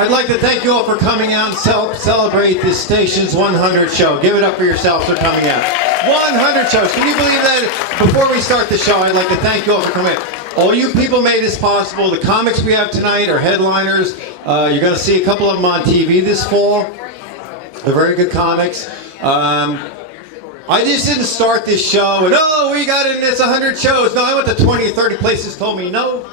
I'd like to thank you all for coming out and celebrate this station's 100 show. Give it up for yourselves for coming out. 100 shows. Can you believe that? Before we start the show, I'd like to thank you all for coming out. All you people made this possible. The comics we have tonight are headliners. You're going to see a couple of them on TV this fall. They're very good comics. I just didn't start this show and, oh, we got in this 100 shows. No, I went to 20 or 30 places, told me no.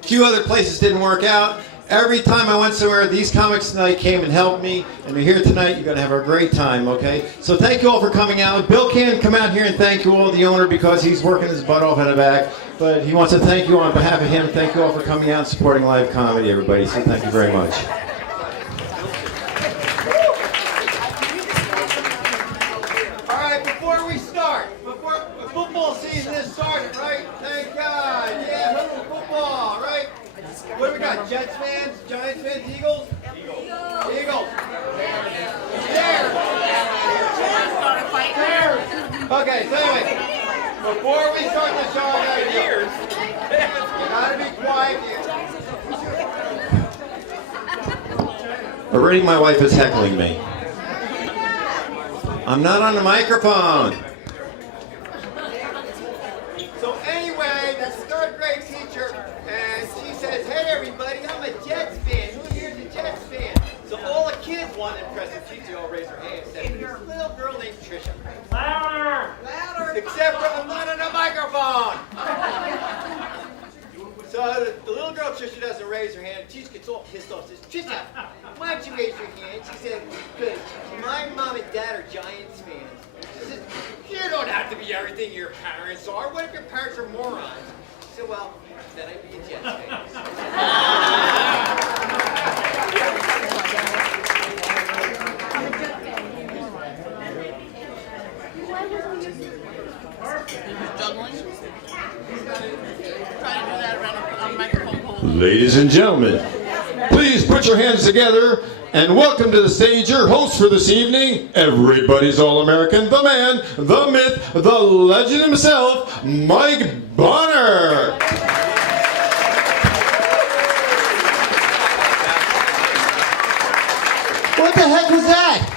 A few other places didn't work out. Every time I went somewhere, these comics tonight came and helped me. And they're here tonight. You're going to have a great time, okay? So thank you all for coming out. Bill can't come out here and thank you all, the owner, because he's working his butt off in the back. But he wants to thank you on behalf of him. Thank you all for coming out and supporting live comedy, everybody. So thank you very much. All right, before we start, before the football season is started, right? Thank God. Yeah, football, right? What do we got? Jets fans, Giants fans, Eagles? Eagles. Bears. Okay, so anyway, before we start the show, you gotta be quiet here. Already my wife is heckling me. I'm not on the microphone. So anyway, the third grade teacher, and she says, hey everybody, I'm a Jets fan. Who here's a Jets fan? So all the kids want to impress the teacher, all raise their hands. Said, this little girl named Trisha. Louder! Louder! Except for I'm not on a microphone. So the little girl Trisha doesn't raise her hand. The teacher gets all pissed off. Says, Trisha, why don't you raise your hand? She said, because my mom and dad are Giants fans. She says, you don't have to be everything your parents are. What if your parents are morons? She said, well, then I'd be a Jets fan. Ladies and gentlemen, please put your hands together and welcome to the stage your host for this evening, everybody's All-American, the man, the myth, the legend himself, Mike Bonner. What the heck was that?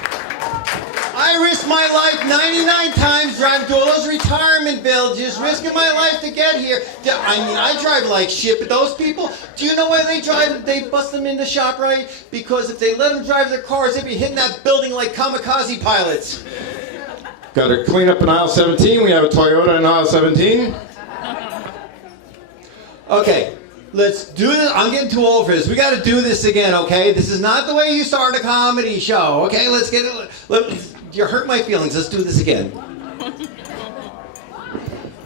I risked my life 99 times driving to all those retirement villages, risking my life to get here. I mean, I drive like shit, but those people, do you know why they drive? They bust them into ShopRite? Because if they let them drive their cars, they'd be hitting that building like kamikaze pilots. Got to clean up in aisle 17. We have a Toyota in aisle 17. Okay, let's do this. I'm getting too old for this. We got to do this again, okay? This is not the way you start a comedy show, okay? Let's get it. You hurt my feelings. Let's do this again.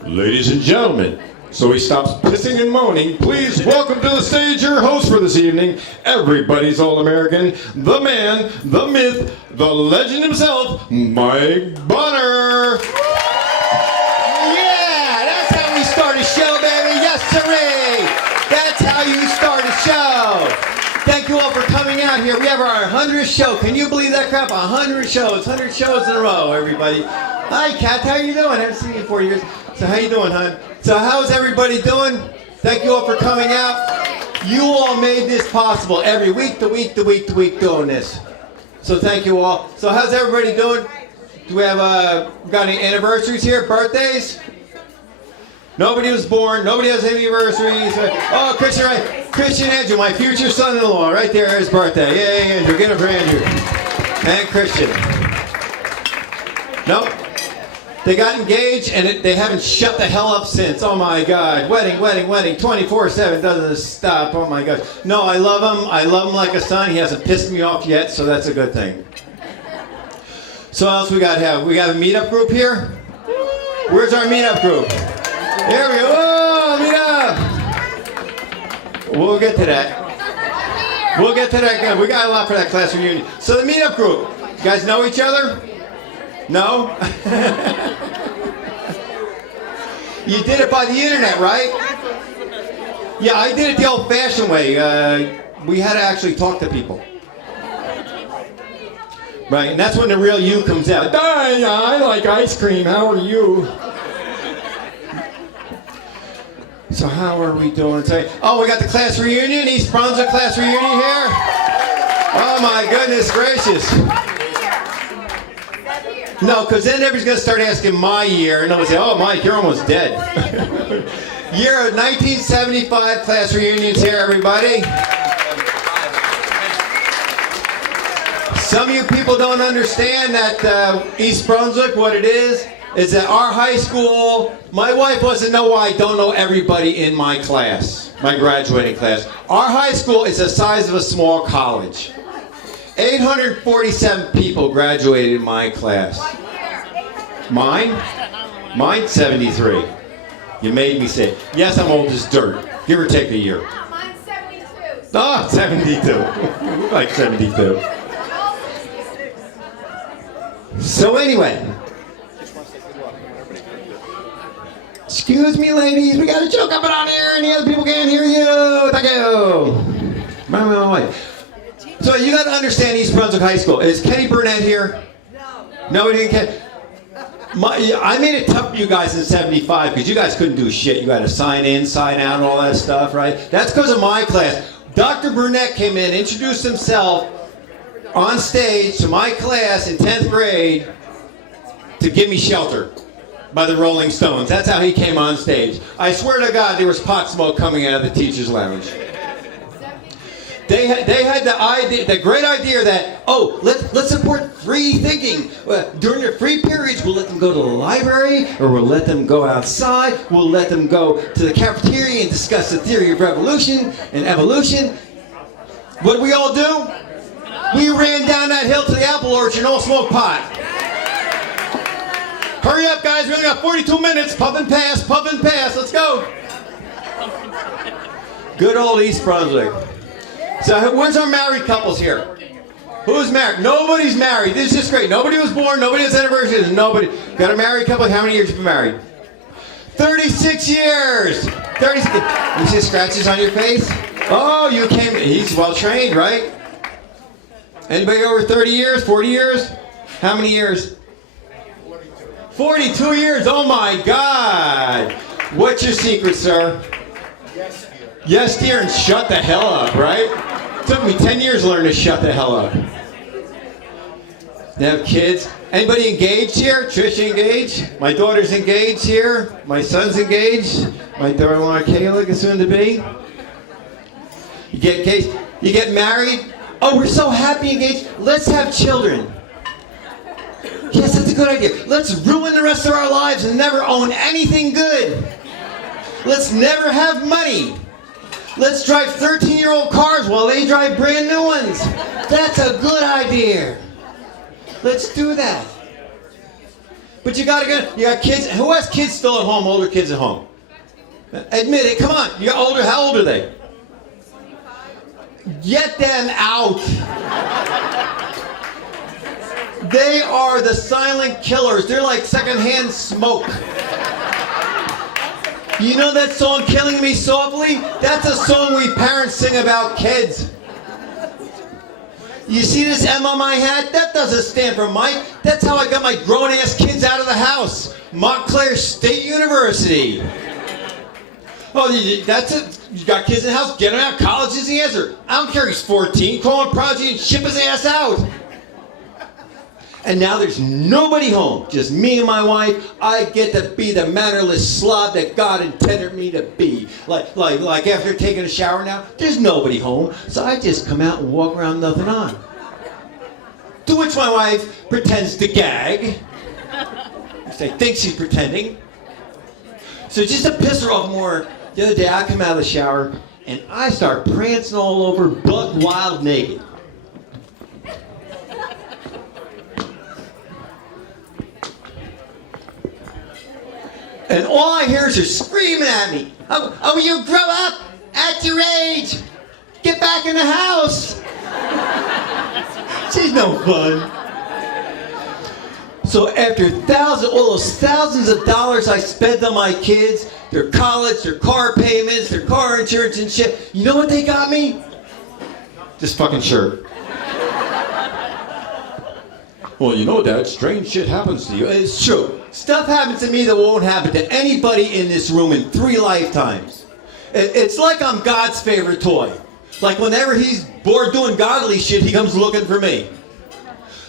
Ladies and gentlemen, so he stops pissing and moaning, please welcome to the stage your host for this evening, everybody's All-American, the man, the myth, the legend himself, Mike Bonner. Yeah, that's how we start a show, baby. Yes, sirree. That's how you start a show. Thank you all for coming out here. We have our 100th show. Can you believe that crap? 100 shows. 100 shows in a row, everybody. Hi, Kat. How you doing? I haven't seen you in 4 years. So how you doing, hon? So how's everybody doing? Thank you all for coming out. You all made this possible every week, the week doing this. So thank you all. So how's everybody doing? Do we have got any anniversaries here? Birthdays? Nobody was born. Nobody has any anniversaries. Oh, Christian, right? Christian Andrew, my future son-in-law, right there, his birthday. Yay, Andrew. Get it for Andrew. And Christian. Nope. They got engaged and they haven't shut the hell up since. Oh my God. Wedding. 24/7 doesn't stop. Oh my gosh. No, I love him. I love him like a son. He hasn't pissed me off yet, so that's a good thing. So what else we got here? We got a meetup group here? Where's our meetup group? There we go. Oh, meetup. We'll get to that. We'll get to that. We got a lot for that class reunion. So the meetup group. You guys know each other? No? You did it by the internet, right? Yeah, I did it the old-fashioned way. We had to actually talk to people. Right, and that's when the real you comes out. I like ice cream. How are you? So how are we doing today? Oh, we got the class reunion, East Brunswick class reunion here. Oh my goodness gracious. No, because then everybody's going to start asking my year, and they'll say, oh, Mike, you're almost dead. Year of 1975 class reunions here, everybody. Some of you people don't understand that East Brunswick, what it is that our high school, my wife doesn't know why I don't know everybody in my class, my graduating class. Our high school is the size of a small college. 847 people graduated in my class. Mine? Mine's 73. You made me say, yes, I'm old as dirt. Give or take a year. Mine's 72. Ah, 72. Like 72. So anyway. Excuse me, ladies. We got a joke up and on here, and the other people can't hear you. Thank you. My. So you got to understand East Brunswick High School. Is Kenny Burnett here? No. No, he didn't. I made it tough for you guys in 75 because you guys couldn't do shit. You had to sign in, sign out, and all that stuff, right? That's because of my class. Dr. Burnett came in, introduced himself on stage to my class in 10th grade to give me shelter by the Rolling Stones. That's how he came on stage. I swear to God, there was pot smoke coming out of the teacher's lounge. They had the great idea that, oh, let's support free thinking. During their free periods, we'll let them go to the library, or we'll let them go outside, we'll let them go to the cafeteria and discuss the theory of revolution and evolution. What did we all do? We ran down that hill to the apple orchard and all smoked pot. Hurry up, guys, we only got 42 minutes. Puff and pass, let's go. Good old East Brunswick. So where's our married couples here? Who's married? Nobody's married. This is just great. Nobody was born. Nobody has anniversaries. Nobody. Got a married couple? How many years have you been married? 36 years. 36. You see scratches on your face? Oh, you came. He's well trained, right? Anybody over 30 years? 40 years? How many years? 42 years. Oh my God. What's your secret, sir? Yes, dear, and shut the hell up, right? Took me 10 years to learn to shut the hell up. They have kids. Anybody engaged here? Trish engaged? My daughter's engaged here. My son's engaged. My daughter-in-law Kayla is soon to be. You get engaged. You get married. Oh, we're so happy engaged. Let's have children. Yes, that's a good idea. Let's ruin the rest of our lives and never own anything good. Let's never have money. Let's drive 13-year-old cars while they drive brand new ones. That's a good idea. Let's do that. But you got kids. Who has kids still at home, older kids at home? Admit it, come on. You got older, how old are they? Get them out. They are the silent killers. They're like secondhand smoke. You know that song, Killing Me Softly? That's a song we parents sing about kids. You see this M on my hat? That doesn't stand for Mike. That's how I got my grown-ass kids out of the house. Montclair State University. Oh, that's it. You got kids in the house? Get them out. College is the answer. I don't care he's 14. Call him Prodigy and ship his ass out. And now there's nobody home, just me and my wife. I get to be the mannerless slob that God intended me to be. Like after taking a shower now, there's nobody home, so I just come out and walk around nothing on. To which my wife pretends to gag. I think she's pretending. So just to piss her off more, the other day I come out of the shower and I start prancing all over, buck wild naked. And all I hear is her screaming at me. Oh, you grow up at your age. Get back in the house. She's no fun. So after all those thousands of dollars I spent on my kids, their college, their car payments, their car insurance and shit, you know what they got me? This fucking shirt. Well, you know, Dad, strange shit happens to you. It's true. Stuff happens to me that won't happen to anybody in this room in 3 lifetimes. It's like I'm God's favorite toy. Like whenever he's bored doing godly shit, he comes looking for me.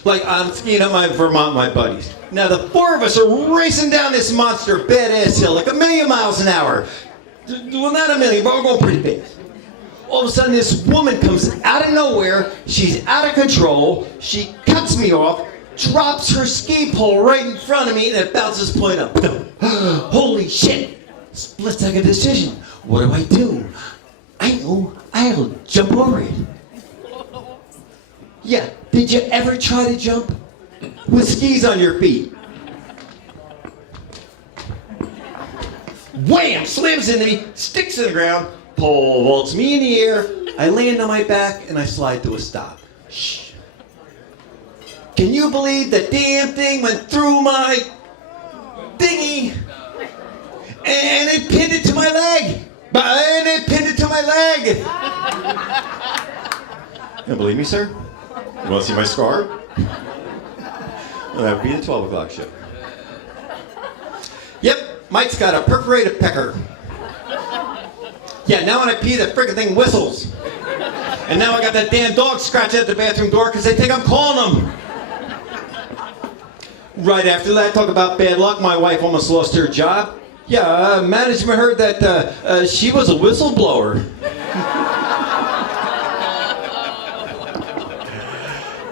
Like I'm skiing up my Vermont, my buddies. Now the four of us are racing down this monster badass hill like 1,000,000 miles an hour. Well, not 1,000,000, but we're going pretty fast. All of a sudden, this woman comes out of nowhere. She's out of control. She cuts me off, drops her ski pole right in front of me, and it bounces point up. Holy shit! Split second decision. What do? I know. I'll jump over it. Yeah. Did you ever try to jump with skis on your feet? Wham! Slams into me, sticks in the ground, pole vaults me in the air. I land on my back and I slide to a stop. Shh. Can you believe the damn thing went through my dinghy and it pinned it to my leg? You don't believe me, sir? You want to see my scar? Well, that would be the 12 o'clock show. Yep, Mike's got a perforated pecker. Yeah, now when I pee, the frickin' thing whistles. And now I got that damn dog scratching at the bathroom door because they think I'm calling them. Right after that, talk about bad luck. My wife almost lost her job. Yeah, management heard that she was a whistleblower.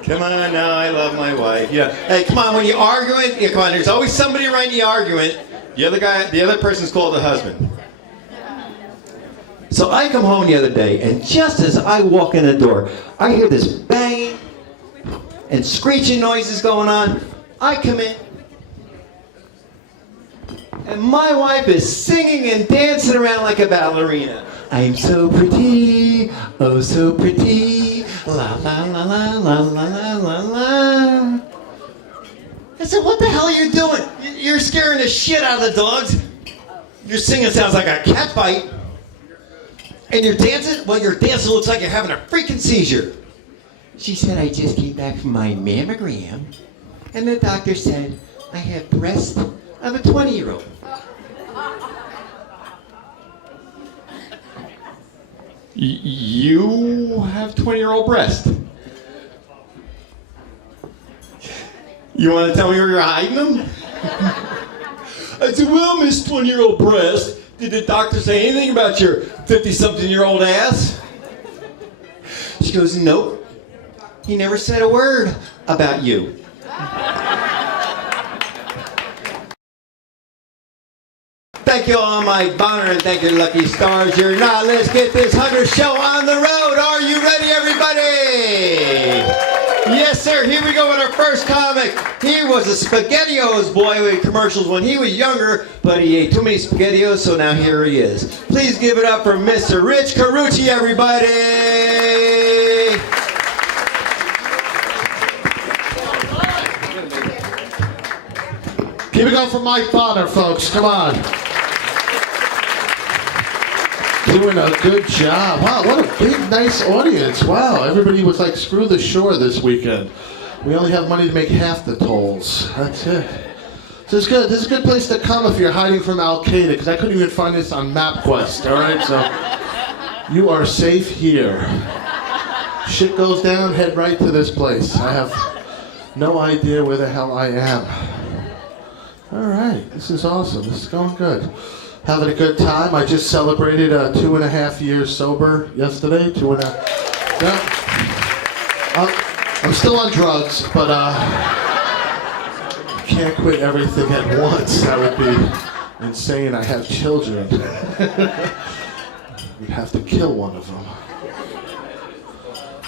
Come on now, I love my wife. Yeah. Hey, come on, when you're arguing, yeah, come on, there's always somebody right in the argument. The other person's called the husband. So I come home the other day, and just as I walk in the door, I hear this banging and screeching noises going on. I come in, and my wife is singing and dancing around like a ballerina. I'm so pretty, oh so pretty, la la la la la la la la. I said, what the hell are you doing? You're scaring the shit out of the dogs. Your singing sounds like a cat fight. And you're dancing? Well, your dancing looks like you're having a freaking seizure. She said, I just came back from my mammogram, and the doctor said I have breasts of a 20-year-old. You have 20-year-old breasts? You want to tell me where you're hiding them? I said, well, Miss 20-year-old breast, did the doctor say anything about your 50-something-year-old ass? She goes, nope. He never said a word about you. Thank you all my Bonner and thank you lucky stars. You're not. Let's get this 100 show on the road. Are you ready, everybody? Yes, sir. Here we go with our first comic. He was a SpaghettiOs boy with commercials when he was younger, but he ate too many SpaghettiOs, so now here he is. Please give it up for Mr. Rich Carucci, everybody. Keep it going for Mike Bonner, folks. Come on. Doing a good job. Wow, what a big, nice audience. Wow, everybody was like, screw the shore this weekend. We only have money to make half the tolls. That's it. So it's good. This is a good place to come if you're hiding from Al-Qaeda, because I couldn't even find this on MapQuest, all right? So you are safe here. Shit goes down, head right to this place. I have no idea where the hell I am. All right, this is awesome. This is going good. Having a good time. I just celebrated 2.5 years sober yesterday. 2.5. Yeah. I'm still on drugs, but can't quit everything at once. That would be insane. I have children. We'd have to kill one of them.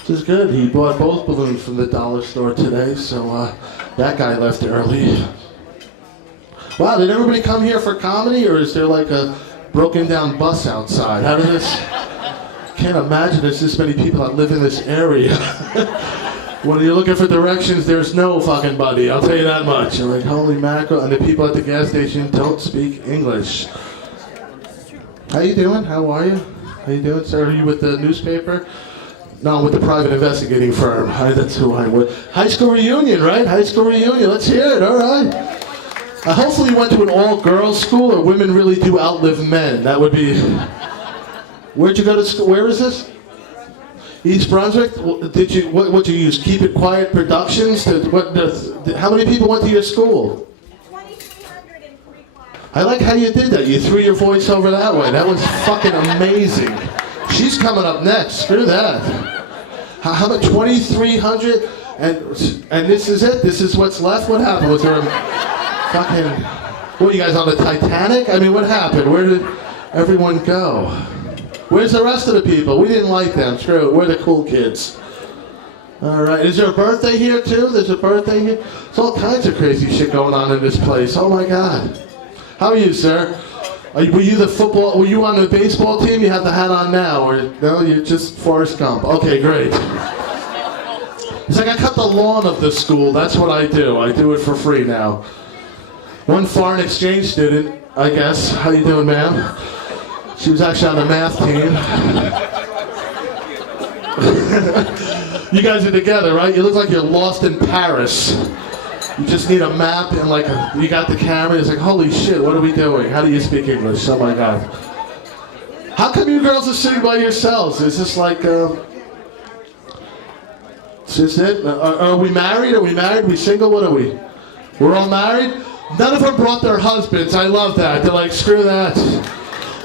This is good. He bought both balloons from the dollar store today, so that guy left early. Wow, did everybody come here for comedy, or is there like a broken down bus outside? How did this? Can't imagine there's this many people that live in this area. When you're looking for directions, there's no fucking buddy, I'll tell you that much. You're like, holy mackerel, and the people at the gas station don't speak English. How you doing? How are you? How you doing, sir? Are you with the newspaper? No, I'm with the private investigating firm. That's who I'm with. High school reunion, right? High school reunion, let's hear it, all right. Hopefully you went to an all-girls school, or women really do outlive men. That would be... Where'd you go to school? Where is this? East Brunswick. Did you what you use? Keep It Quiet Productions. How many people went to your school? 2,300 in 3 classes. I like how you did that. You threw your voice over that way. That was fucking amazing. She's coming up next. Screw that. How about 2,300? And this is it? This is what's left? What happened? Was there a fucking... What, you guys on the Titanic? I mean, what happened? Where did everyone go? Where's the rest of the people? We didn't like them. Screw it. We're the cool kids. All right. Is there a birthday here, too? There's a birthday here? There's all kinds of crazy shit going on in this place. Oh, my God. How are you, sir? Were you on the baseball team? You have the hat on now, or no? You're just Forrest Gump. Okay, great. He's like, I cut the lawn of the school. That's what I do. I do it for free now. One foreign exchange student, I guess. How you doing, ma'am? She was actually on the math team. You guys are together, right? You look like you're lost in Paris. You just need a map and you got the camera. It's like, holy shit, what are we doing? How do you speak English? Oh my God. How come you girls are sitting by yourselves? Is this like, is this it? Are we married? Are we married? We single? What are we? We're all married? None of them brought their husbands. I love that. They're like, screw that.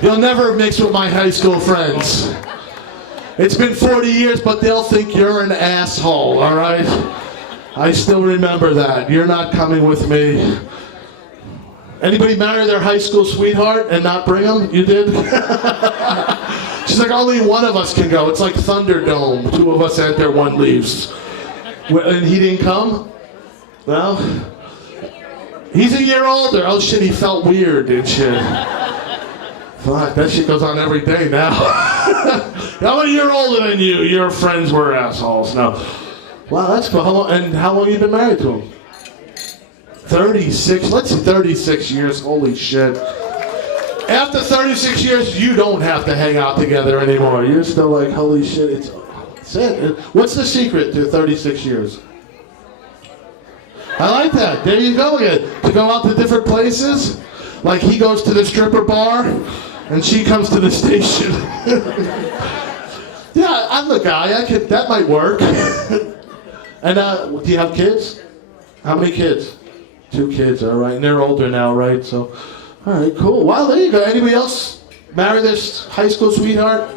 You'll never mix with my high school friends. It's been 40 years, but they'll think you're an asshole, all right? I still remember that. You're not coming with me. Anybody marry their high school sweetheart and not bring them? You did? She's like, only one of us can go. It's like Thunderdome. 2 of us enter, 1 leaves. And he didn't come? Well, he's a year older. Oh shit, he felt weird and shit. Fuck, that shit goes on every day now. I'm a year older than you. Your friends were assholes. No. Wow, that's cool. How long you been married to him? 36. Let's see, 36 years. Holy shit. After 36 years, you don't have to hang out together anymore. You're still like, holy shit, it's it. What's the secret to 36 years? I like that. There you go again. To go out to different places. Like he goes to the stripper bar, and she comes to the station. Yeah, I'm the guy. That might work. And do you have kids? How many kids? 2 kids, all right. And they're older now, right? So, all right, cool. Wow, there you go. Anybody else marry this high school sweetheart?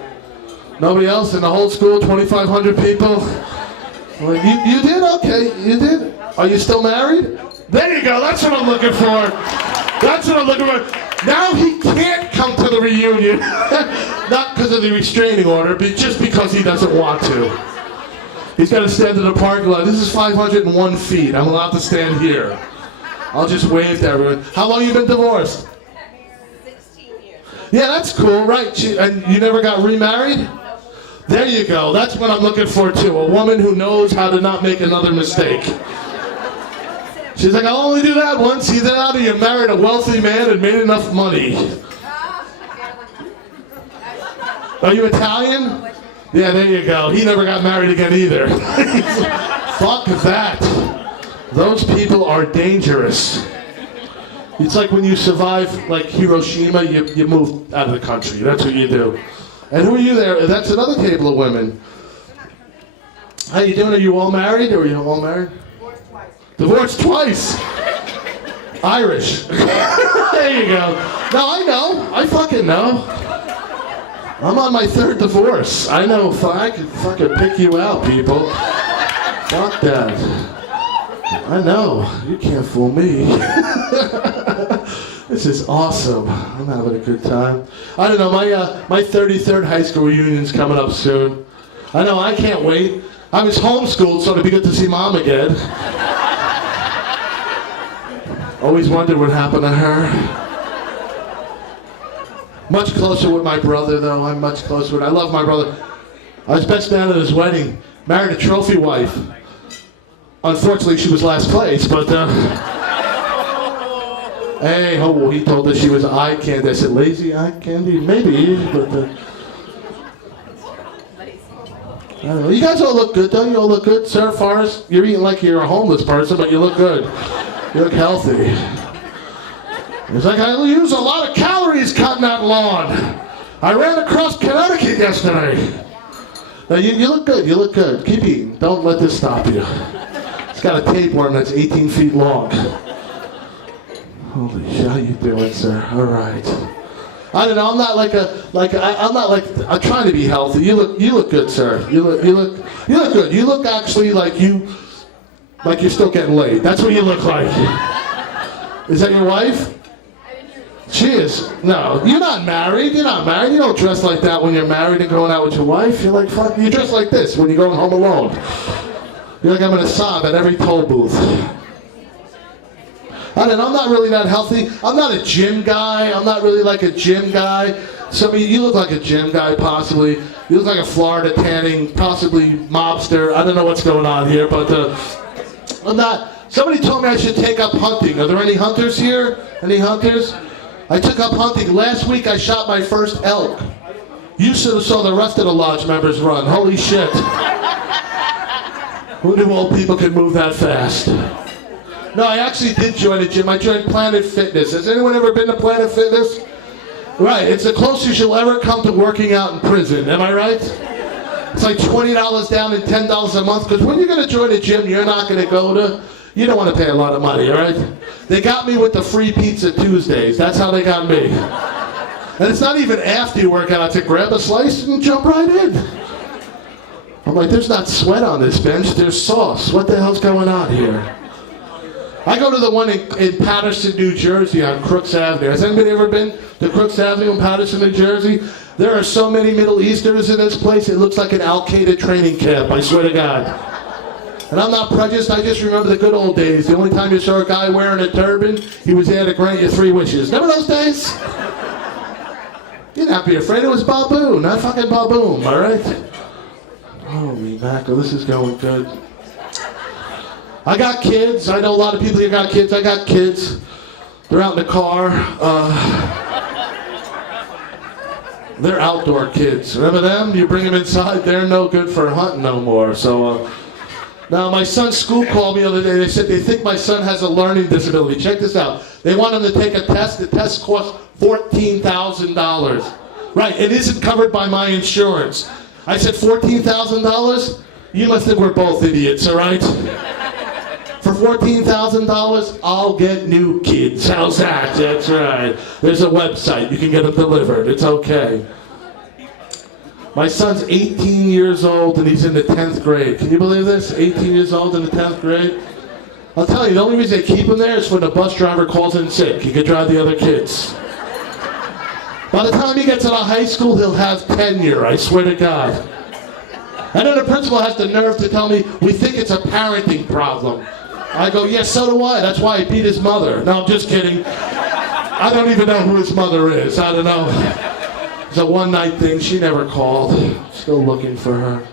Nobody else in the whole school? 2,500 people? Well, you did? Okay, you did. Are you still married? There you go. That's what I'm looking for. That's what I'm looking for. Now he can't come to the reunion. Not because of the restraining order, but just because he doesn't want to. He's got to stand in the parking lot. This is 501 feet. I'm allowed to stand here. I'll just wave to everyone. How long you been divorced? 16 years. Yeah, that's cool, right? And you never got remarried? There you go. That's what I'm looking for, too. A woman who knows how to not make another mistake. She's like, I'll only do that once. Either that or you married a wealthy man and made enough money. Are you Italian? Yeah, there you go. He never got married again either. Fuck that. Those people are dangerous. It's like when you survive, like Hiroshima, you move out of the country. That's what you do. And who are you there? That's another table of women. How you doing? Are you all married? Or are you all married? Divorced twice. Irish. There you go. No, I know. I fucking know. I'm on my 3rd divorce. I know. I can fucking pick you out, people. Fuck that. I know. You can't fool me. This is awesome. I'm having a good time. I don't know. My 33rd high school reunion's coming up soon. I know. I can't wait. I was homeschooled, so it'd be good to see Mom again. Always wondered what happened to her. Much closer with my brother, though. I'm much closer with. I love my brother. I was best man at his wedding. Married a trophy wife. Unfortunately, she was last place, but hey, he told us she was eye candy. I said, lazy eye candy? Maybe, but I don't know. You guys all look good, don't you? All look good, Sir Forrest? You're eating like you're a homeless person, but you look good. You look healthy. It's like, I use a lot of calories cutting that lawn. I ran across Connecticut yesterday. No, you look good. You look good. Keep eating. Don't let this stop you. It's got a tapeworm that's 18 feet long. Holy shit, how you doing, sir? All right. I don't know. I'm not I'm trying to be healthy. You look good, sir. You look good. You look actually like you're still getting laid. That's what you look like. Is that your wife? She is. No, you're not married. You're not married. You don't dress like that when you're married and going out with your wife. You're like, fuck, you dress like this when you're going home alone. You're like, I'm going to sob at every toll booth. I don't know, I'm not really that healthy. I'm not a gym guy. I'm not really like a gym guy. Some of you look like a gym guy, possibly. You look like a Florida tanning, possibly mobster. I don't know what's going on here, but I'm not. Somebody told me I should take up hunting. Are there any hunters here? Any hunters? I took up hunting. Last week I shot my first elk. You should have saw the rest of the lodge members run. Holy shit. Who knew old people could move that fast? No, I actually did join a gym. I joined Planet Fitness. Has anyone ever been to Planet Fitness? Right, it's the closest you'll ever come to working out in prison. Am I right? It's like $20 down and $10 a month, because when you're going to join a gym you're not going to go to, you don't want to pay a lot of money, all right? They got me with the free pizza Tuesdays. That's how they got me. And it's not even after you work out. I say, grab a slice and jump right in. I'm like, there's not sweat on this bench, there's sauce. What the hell's going on here? I go to the one in Patterson, New Jersey on Crooks Avenue. Has anybody ever been to Crooks Avenue in Patterson, New Jersey? There are so many Middle Easterners in this place, it looks like an Al-Qaeda training camp, I swear to God. And I'm not prejudiced, I just remember the good old days. The only time you saw a guy wearing a turban, he was there to grant you 3 wishes. Remember those days? You didn't have to be afraid, it was Baboon, not fucking Baboon, alright? Holy mackerel, this is going good. I got kids. I know a lot of people here got kids. I got kids. They're out in the car. They're outdoor kids. Remember them? You bring them inside, they're no good for hunting no more. So, now my son's school called me the other day. They said they think my son has a learning disability. Check this out. They want him to take a test. The test costs $14,000. Right, it isn't covered by my insurance. I said, $14,000? You must think we're both idiots, all right? For $14,000, I'll get new kids. How's that? That's right. There's a website. You can get them delivered. It's okay. My son's 18 years old and he's in the 10th grade. Can you believe this? 18 years old in the 10th grade? I'll tell you, the only reason they keep him there is when the bus driver calls in sick. He could drive the other kids. By the time he gets out of high school, he'll have tenure, I swear to God. And then the principal has the nerve to tell me, we think it's a parenting problem. I go, yes, so do I. That's why I beat his mother. No, I'm just kidding. I don't even know who his mother is. I don't know. It's a one-night thing. She never called. Still looking for her.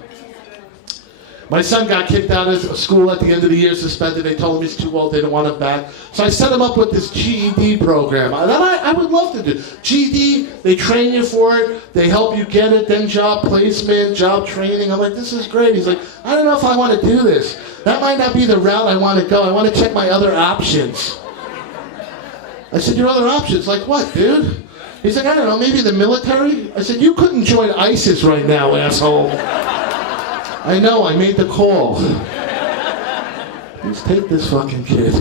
My son got kicked out of school at the end of the year, suspended. They told him he's too old. They don't want him back. So I set him up with this GED program. I would love to do. GED, they train you for it. They help you get it. Then job placement, job training. I'm like, this is great. He's like, I don't know if I want to do this. That might not be the route I want to go. I want to check my other options. I said, your other options? Like what, dude? He's like, I don't know, maybe the military? I said, you couldn't join ISIS right now, asshole. I know, I made the call. Let's take this fucking kid.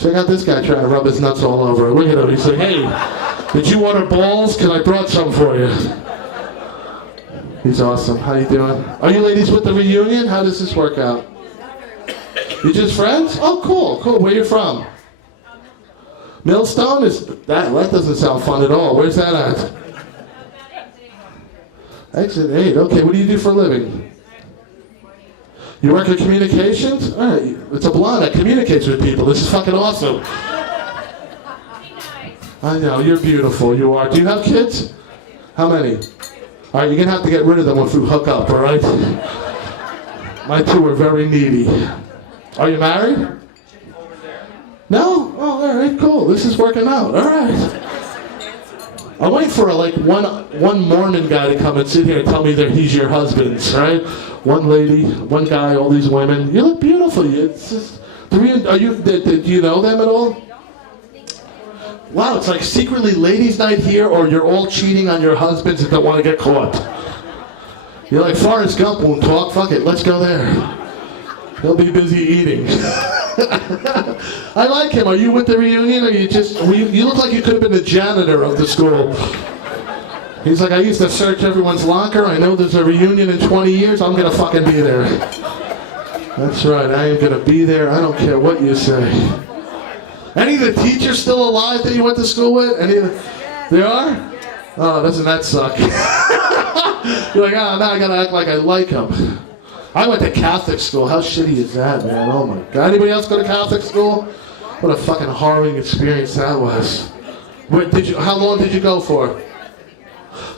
Check out this guy trying to rub his nuts all over. Look at him. He's like, hey, did you order balls? Because I brought some for you. He's awesome. How you doing? Are you ladies with the reunion? How does this work out? You just friends? Oh, cool, cool. Where you from? Millstone? That doesn't sound fun at all. Where's that at? Exit 8. Okay, what do you do for a living? You work in communications? All right, it's a blonde that communicates with people. This is fucking awesome. I know, you're beautiful. You are. Do you have kids? How many? All right, you're going to have to get rid of them if we hook up, all right? My two are very needy. Are you married? No? Oh, all right, cool. This is working out. All right. I'm waiting for one Mormon guy to come and sit here and tell me that he's your husband, right? One lady, one guy, all these women. You look beautiful. Do you know them at all? Wow, it's like secretly ladies' night here, or you're all cheating on your husbands and don't want to get caught. You're like, Forrest Gump won't talk, fuck it, let's go there. He'll be busy eating. I like him. Are you with the reunion, or you look like you could have been the janitor of the school. He's like, I used to search everyone's locker. I know there's a reunion in 20 years. I'm going to fucking be there. That's right. I am going to be there. I don't care what you say. Any of the teachers still alive that you went to school with? They are? Oh, doesn't that suck? You're like, now I got to act like I like them. I went to Catholic school. How shitty is that, man? Oh, my God. Anybody else go to Catholic school? What a fucking harrowing experience that was. How long did you go for?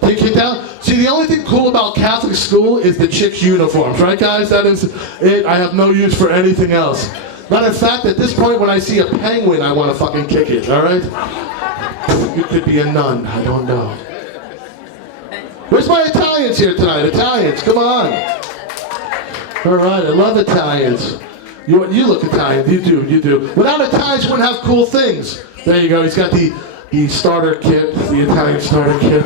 They kicked out? See, the only thing cool about Catholic school is the chicks' uniforms, right, guys? That is it. I have no use for anything else. Matter of fact, at this point, when I see a penguin, I want to fucking kick it, all right? You could be a nun. I don't know. Where's my Italians here tonight? Italians, come on. All right, I love Italians. You look Italian. You do. Without Italians, you wouldn't have cool things. There you go. He's got the starter kit, the Italian starter kit.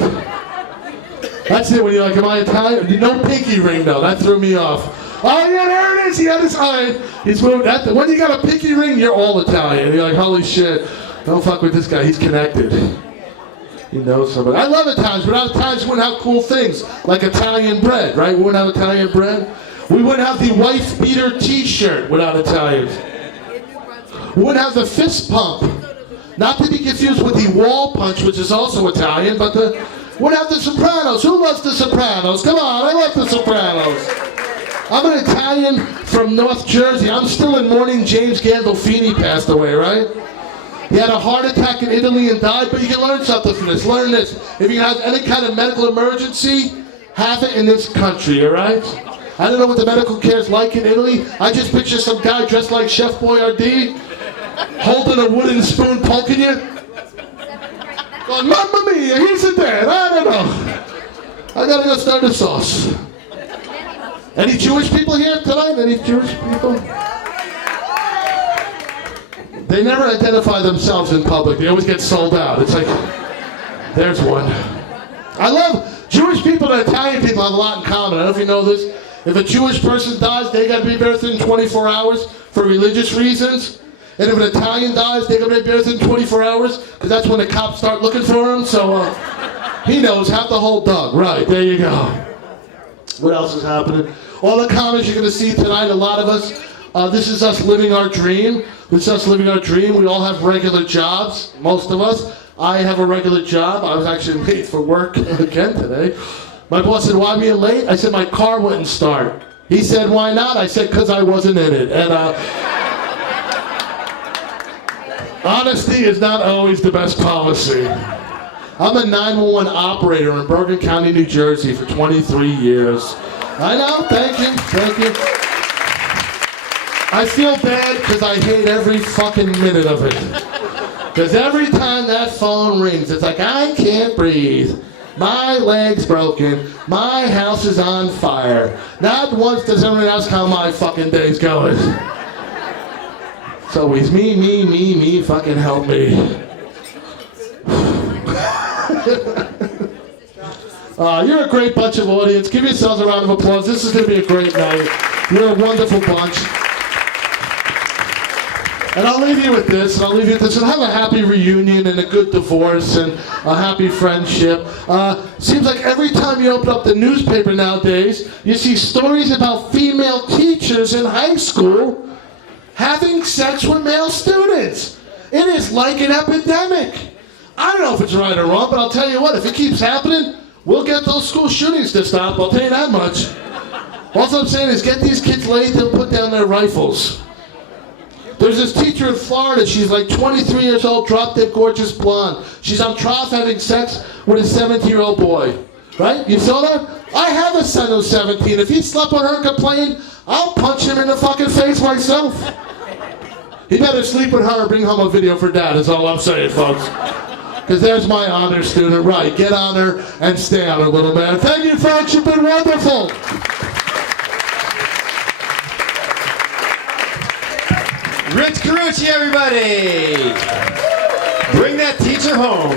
That's it when you're like, am I Italian? No pinky ring, though. That threw me off. Oh, yeah, there it is. He had his eye. He's moved. When you got a pinky ring, you're all Italian. You're like, holy shit. Don't fuck with this guy. He's connected. He knows somebody. I love Italians. Without Italians, we wouldn't have cool things like Italian bread, right? We wouldn't have Italian bread. We wouldn't have the wife beater T-shirt without Italians. We wouldn't have the fist pump. Not to be confused with the wall punch, which is also Italian, but we'd have the Sopranos. Who loves the Sopranos? Come on, I love the Sopranos. I'm an Italian from North Jersey. I'm still in mourning. James Gandolfini passed away, right? He had a heart attack in Italy and died, but you can learn something from this. Learn this. If you have any kind of medical emergency, have it in this country, all right? I don't know what the medical care is like in Italy. I just picture some guy dressed like Chef Boyardee, holding a wooden spoon, poking you. Going, Mamma mia, he's a dead. I don't know. I gotta go start the sauce. Any Jewish people here tonight? Any Jewish people? They never identify themselves in public. They always get sold out. It's like, there's one. I love Jewish people and Italian people have a lot in common. I don't know if you know this. If a Jewish person dies, they gotta be buried within 24 hours for religious reasons. And if an Italian dies, they gotta be buried within 24 hours because that's when the cops start looking for him. So he knows, have the whole dog. Right, there you go. What else is happening? All the comments you're gonna see tonight, a lot of us, this is us living our dream. This is us living our dream. We all have regular jobs, most of us. I have a regular job. I was actually late for work again today. My boss said, why being late? I said, my car wouldn't start. He said, why not? I said, because I wasn't in it. And honesty is not always the best policy. I'm a 911 operator in Bergen County, New Jersey for 23 years. I know, thank you. I feel bad because I hate every fucking minute of it. Because every time that phone rings, it's like, I can't breathe. My leg's broken. My house is on fire. Not once does anyone ask how my fucking day's going. It's always me, fucking help me. You're a great bunch of audience. Give yourselves a round of applause. This is going to be a great night. You're a wonderful bunch. And I'll leave you with this, and have a happy reunion and a good divorce and a happy friendship. Seems like every time you open up the newspaper nowadays, you see stories about female teachers in high school having sex with male students. It is like an epidemic. I don't know if it's right or wrong, but I'll tell you what, if it keeps happening, we'll get those school shootings to stop, I'll tell you that much. All I'm saying is get these kids laid, they'll put down their rifles. There's this teacher in Florida, she's like 23 years old, drop-dead gorgeous blonde. She's on trial for having sex with a 17-year-old boy. Right? You saw that? I have a son who's 17. If he slept with her and complained, I'll punch him in the fucking face myself. He better sleep with her or bring home a video for dad, is all I'm saying, folks. Because there's my honor student. Right, get on her and stay on her, little man. Thank you, folks. You've been wonderful. Rich Carucci, everybody! Bring that teacher are home.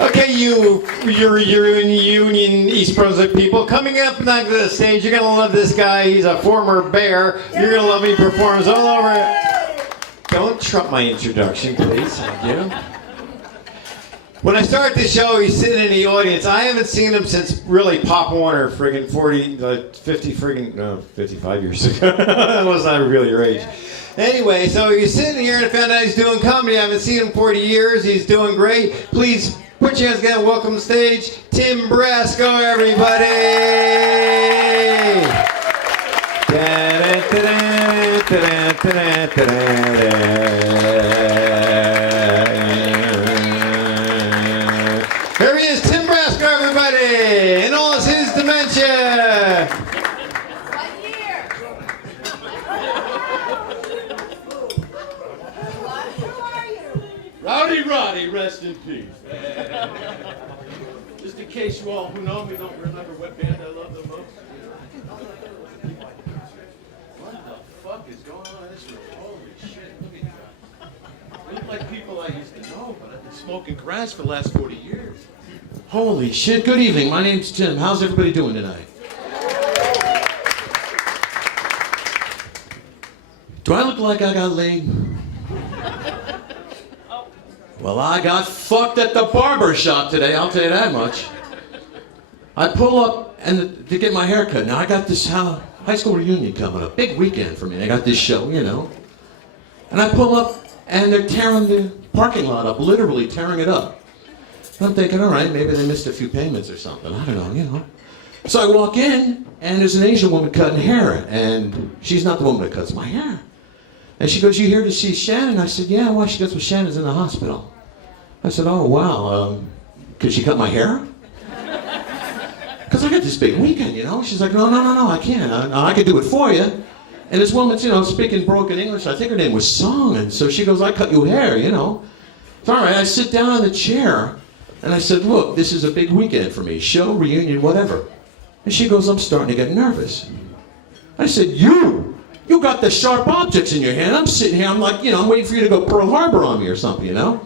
Okay, you're in Union, East Brunswick people, coming up next to the stage, you're gonna love this guy. He's a former Bear. You're gonna love him. He performs all over. Don't trump my introduction, please. Thank you. When I start the show, he's sitting in the audience. I haven't seen him since really Pop Warner, friggin' 55 years ago. That was not really your age. Anyway, so he's sitting here and I found out he's doing comedy. I haven't seen him in 40 years. He's doing great. Please put your hands together. Welcome to the stage, Tim Brasco, everybody. Here he is, Tim Brasco, everybody, in all his dementia. What year? Who are you? Rowdy Roddy, rest in peace. Just in case you all who know me don't remember what band I love the most. What the fuck is going on in this room? Holy shit, look at that. They look like people I used to know, but I've been smoking grass for the last 40 years. Holy shit, good evening, my name's Tim. How's everybody doing tonight? Do I look like I got laid? Well, I got fucked at the barber shop today, I'll tell you that much. I pull up and to get my hair cut. Now, I got this high school reunion coming up. Big weekend for me. I got this show, you know. And I pull up and they're tearing the parking lot up, literally tearing it up. And I'm thinking, all right, maybe they missed a few payments or something. I don't know, you know. So I walk in and there's an Asian woman cutting hair. And she's not the woman that cuts my hair. And she goes, you here to see Shannon? I said, yeah, why? She goes, well, Shannon's in the hospital. I said, oh, wow, could she cut my hair? Because I got this big weekend, you know? She's like, no, I can't. I could do it for you. And this woman's, you know, speaking broken English. I think her name was Song. And so she goes, I cut you hair, you know? So, all right, I sit down on the chair. And I said, look, this is a big weekend for me. Show, reunion, whatever. And she goes, I'm starting to get nervous. I said, you got the sharp objects in your hand. I'm sitting here, I'm like, you know, I'm waiting for you to go Pearl Harbor on me or something, you know?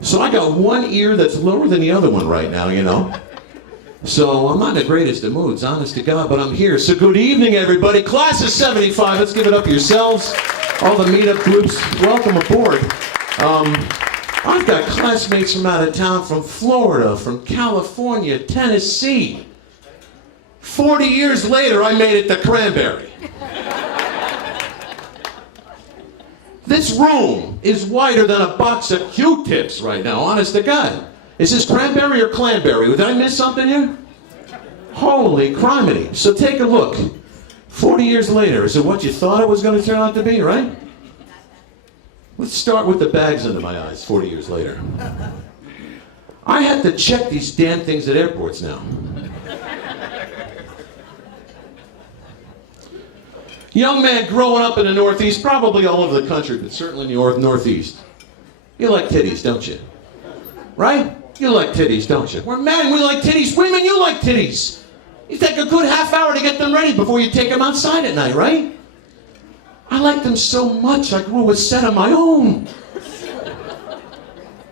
So I got one ear that's lower than the other one right now, you know? So I'm not in the greatest of moods, honest to God, but I'm here. So good evening, everybody. Class of 75, let's give it up yourselves. All the meetup groups, welcome aboard. I've got classmates from out of town, from Florida, from California, Tennessee. 40 years later, I made it to Cranberry. This room is wider than a box of Q-tips right now, honest to God. Is this Cranberry or Clanberry? Did I miss something here? Holy criminy. So take a look. 40 years later, is it what you thought it was going to turn out to be, right? Let's start with the bags under my eyes 40 years later. I have to check these damn things at airports now. Young man growing up in the Northeast, probably all over the country, but certainly in the Northeast. You like titties, don't you? Right? You like titties, don't you? We're men, we like titties. Women, you like titties. You take a good half hour to get them ready before you take them outside at night, right? I like them so much, I grew a set of my own.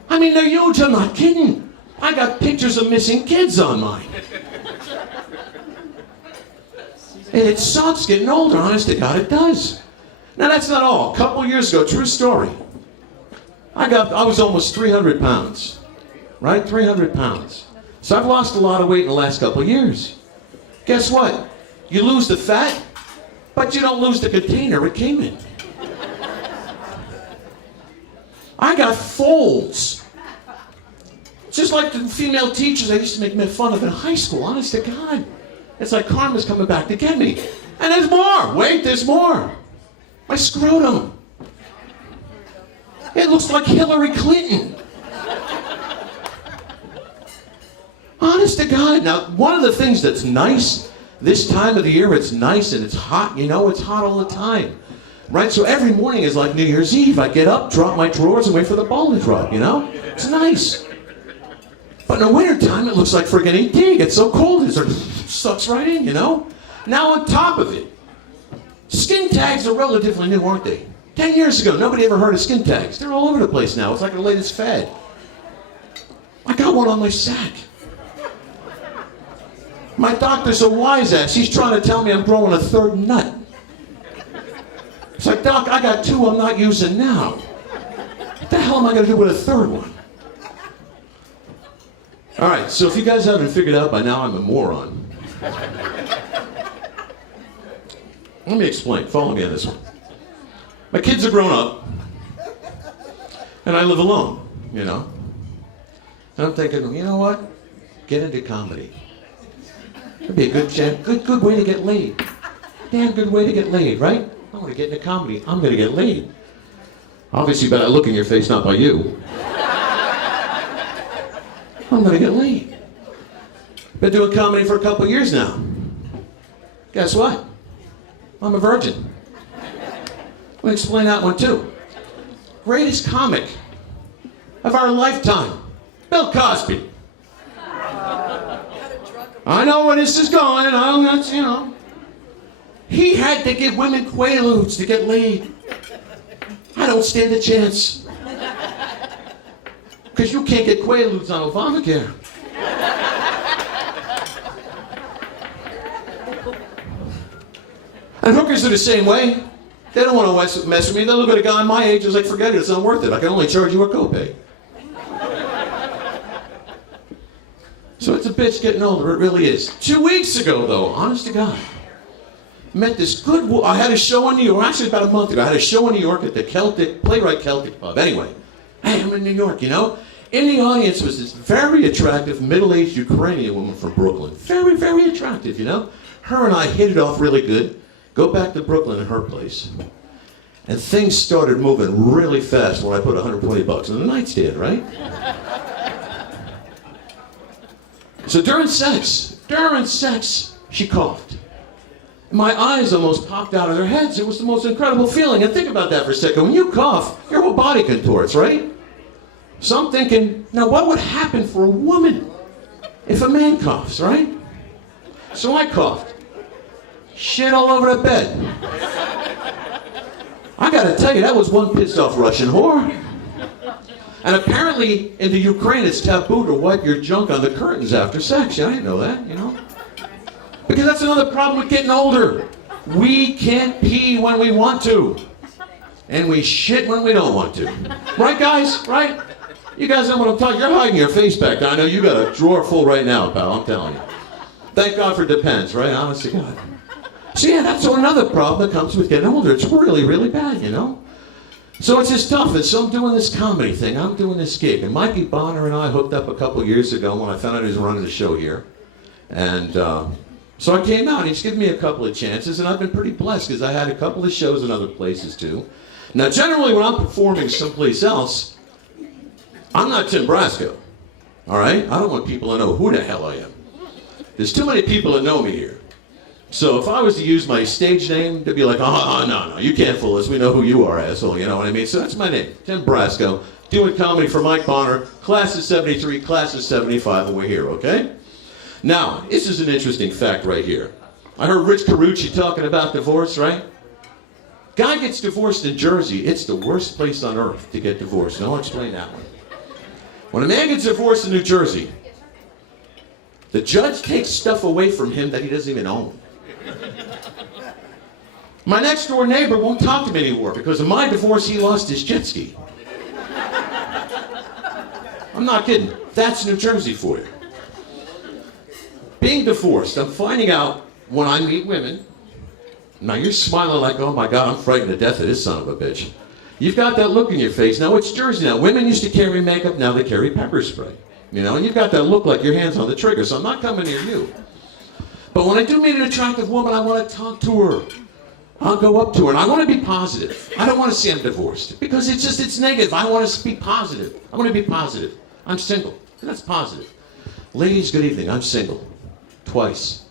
I mean, they're huge, I'm not kidding. I got pictures of missing kids on mine. It sucks getting older, honest to God, it does. Now that's not all. A couple years ago, true story. I was almost 300 pounds, right? 300 pounds. So I've lost a lot of weight in the last couple of years. Guess what? You lose the fat, but you don't lose the container it came in. I got folds. Just like the female teachers I used to make fun of in high school, honest to God. It's like karma's coming back to get me. And there's more. Wait, there's more. My scrotum. It looks like Hillary Clinton. Honest to God. Now, one of the things that's nice, this time of the year, it's nice and it's hot. You know, it's hot all the time. Right? So every morning is like New Year's Eve. I get up, drop my drawers, and wait for the ball to drop, you know? It's nice. But in the wintertime, it looks like friggin' ET. It gets so cold, it sucks right in, you know? Now on top of it, skin tags are relatively new, aren't they? 10 years ago, nobody ever heard of skin tags. They're all over the place now. It's like the latest fad. I got one on my sack. My doctor's a wise ass. He's trying to tell me I'm growing a third nut. It's like, Doc, I got two I'm not using now. What the hell am I going to do with a third one? All right, so if you guys haven't figured out by now, I'm a moron. Let me explain. Follow me on this one. My kids are grown up, and I live alone, you know. And I'm thinking, you know what? Get into comedy. It'd be a good way to get laid. Damn good way to get laid, right? I want to get into comedy. I'm going to get laid. Obviously, by that look in your face, not by you. I'm going to get laid. Been doing comedy for a couple years now. Guess what? I'm a virgin. Let me explain that one too. Greatest comic of our lifetime, Bill Cosby. I know where this is going. I'm not, you know. He had to give women Quaaludes to get laid. I don't stand a chance. Because you can't get Quaaludes on Obamacare. And hookers are the same way. They don't want to mess with me. They look at a guy my age and is like, forget it, it's not worth it. I can only charge you a copay. So it's a bitch getting older, it really is. 2 weeks ago, though, honest to God, met this good I had a show in New York, actually about a month ago. I had a show in New York at the Playwright Celtic Pub. Anyway, hey, I'm in New York, you know. In the audience was this very attractive, middle-aged Ukrainian woman from Brooklyn. Very, very attractive, you know. Her and I hit it off really good. Go back to Brooklyn at her place. And things started moving really fast when I put $120 in the nightstand, right? So during sex, she coughed. My eyes almost popped out of their heads. It was the most incredible feeling. And think about that for a second. When you cough, your whole body contorts, right? So I'm thinking, now what would happen for a woman if a man coughs, right? So I coughed. Shit all over the bed. I gotta tell you, that was one pissed off Russian whore. And apparently, in the Ukraine, it's taboo to wipe your junk on the curtains after sex. Yeah, I didn't know that, you know? Because that's another problem with getting older. We can't pee when we want to. And we shit when we don't want to. Right, guys? Right? You guys know what I'm talking. You're hiding your face back there. I know you got a drawer full right now, pal, I'm telling you. Thank God for Depends, right? Honest to God. So yeah, that's another problem that comes with getting older. It's really, really bad, you know? So it's just tough. And so I'm doing this comedy thing. I'm doing this gig. And Mikey Bonner and I hooked up a couple years ago when I found out he was running a show here. And so I came out. He's given me a couple of chances. And I've been pretty blessed because I had a couple of shows in other places too. Now, generally when I'm performing someplace else, I'm not Tim Brasco. All right? I don't want people to know who the hell I am. There's too many people that know me here. So if I was to use my stage name, they'd be like, oh, no, you can't fool us. We know who you are, asshole. You know what I mean? So that's my name, Tim Brasco, doing comedy for Mike Bonner, class of 73, class of 75, and we're here, okay? Now, this is an interesting fact right here. I heard Rich Carucci talking about divorce, right? Guy gets divorced in Jersey. It's the worst place on earth to get divorced. And I'll explain that one. When a man gets divorced in New Jersey, the judge takes stuff away from him that he doesn't even own. My next door neighbor won't talk to me anymore because of my divorce. He lost his jet ski. I'm not kidding. That's New Jersey for you. Being divorced, I'm finding out when I meet women. Now you're smiling like, oh my God, I'm frightened to death of this son of a bitch. You've got that look in your face. Now it's Jersey now. Women used to carry makeup, now they carry pepper spray. You know, and you've got that look like your hand's on the trigger, so I'm not coming near you. But when I do meet an attractive woman, I want to talk to her. I'll go up to her, and I want to be positive. I don't want to see I'm divorced, because it's negative. I want to be positive. I want to be positive. I'm single, and that's positive. Ladies, good evening. I'm single. Twice.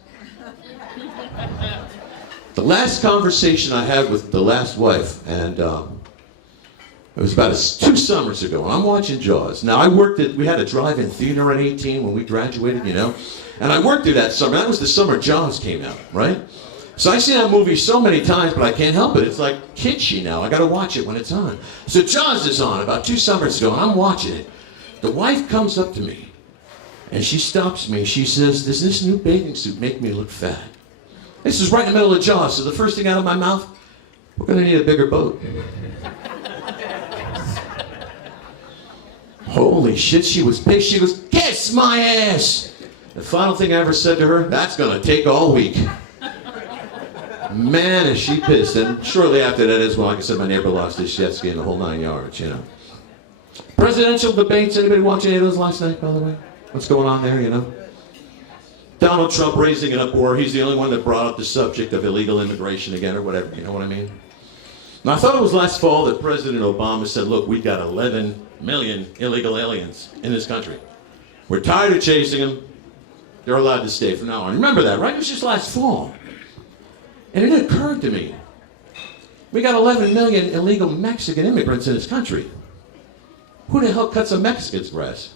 The last conversation I had with the last wife, and it was about 2 summers ago, and I'm watching Jaws. Now, we had a drive-in theater at 18 when we graduated, you know, and I worked through that summer. That was the summer Jaws came out, right? So I've seen that movie so many times, but I can't help it. It's like kitschy now. I gotta watch it when it's on. So Jaws is on about 2 summers ago, and I'm watching it. The wife comes up to me, and she stops me. She says, "Does this new bathing suit make me look fat?" This is right in the middle of Jaws, so the first thing out of my mouth, "We're gonna need a bigger boat." Holy shit, she was pissed. She goes, "Kiss my ass!" The final thing I ever said to her, "That's gonna take all week." Man, is she pissed. And shortly after that, as well, like I said, my neighbor lost his jet ski in the whole 9 yards, you know. Presidential debates, anybody watch any of those last night, by the way? What's going on there, you know? Donald Trump raising an uproar. He's the only one that brought up the subject of illegal immigration again, or whatever, you know what I mean? Now, I thought it was last fall that President Obama said, "Look, we got 11 million illegal aliens in this country. We're tired of chasing them. They're allowed to stay from now on." Remember that, right? It was just last fall. And it occurred to me, we got 11 million illegal Mexican immigrants in this country. Who the hell cuts a Mexican's grass?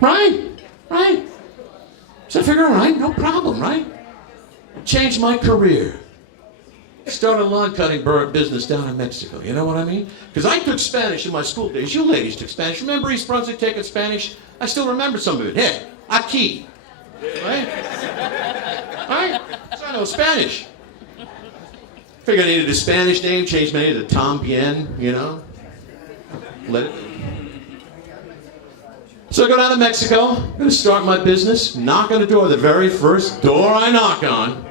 Right? Right? So I figure, all right, no problem, right? Change my career. Start a lawn cutting business down in Mexico. You know what I mean? Because I took Spanish in my school days. You ladies took Spanish. Remember East Brunswick taking Spanish? I still remember some of it. Hey, aquí. Right? Right? So I know Spanish. Figured I needed a Spanish name, changed my name to Tom Bien, you know? Let it. So I go down to Mexico, gonna start my business, knock on the door, the very first door I knock on.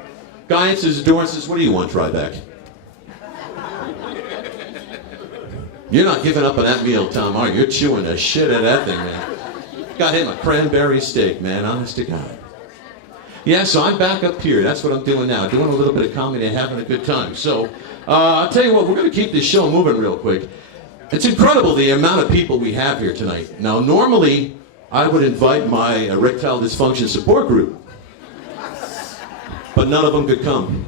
Guy answers the door and says, "What do you want, Tribeca?" You're not giving up on that meal, Tom, are you? You're chewing the shit out of that thing, man. Got him a cranberry steak, man, honest to God. Yeah, so I'm back up here. That's what I'm doing now. Doing a little bit of comedy and having a good time. So, I'll tell you what, we're going to keep this show moving real quick. It's incredible the amount of people we have here tonight. Now, normally, I would invite my erectile dysfunction support group. But none of them could come.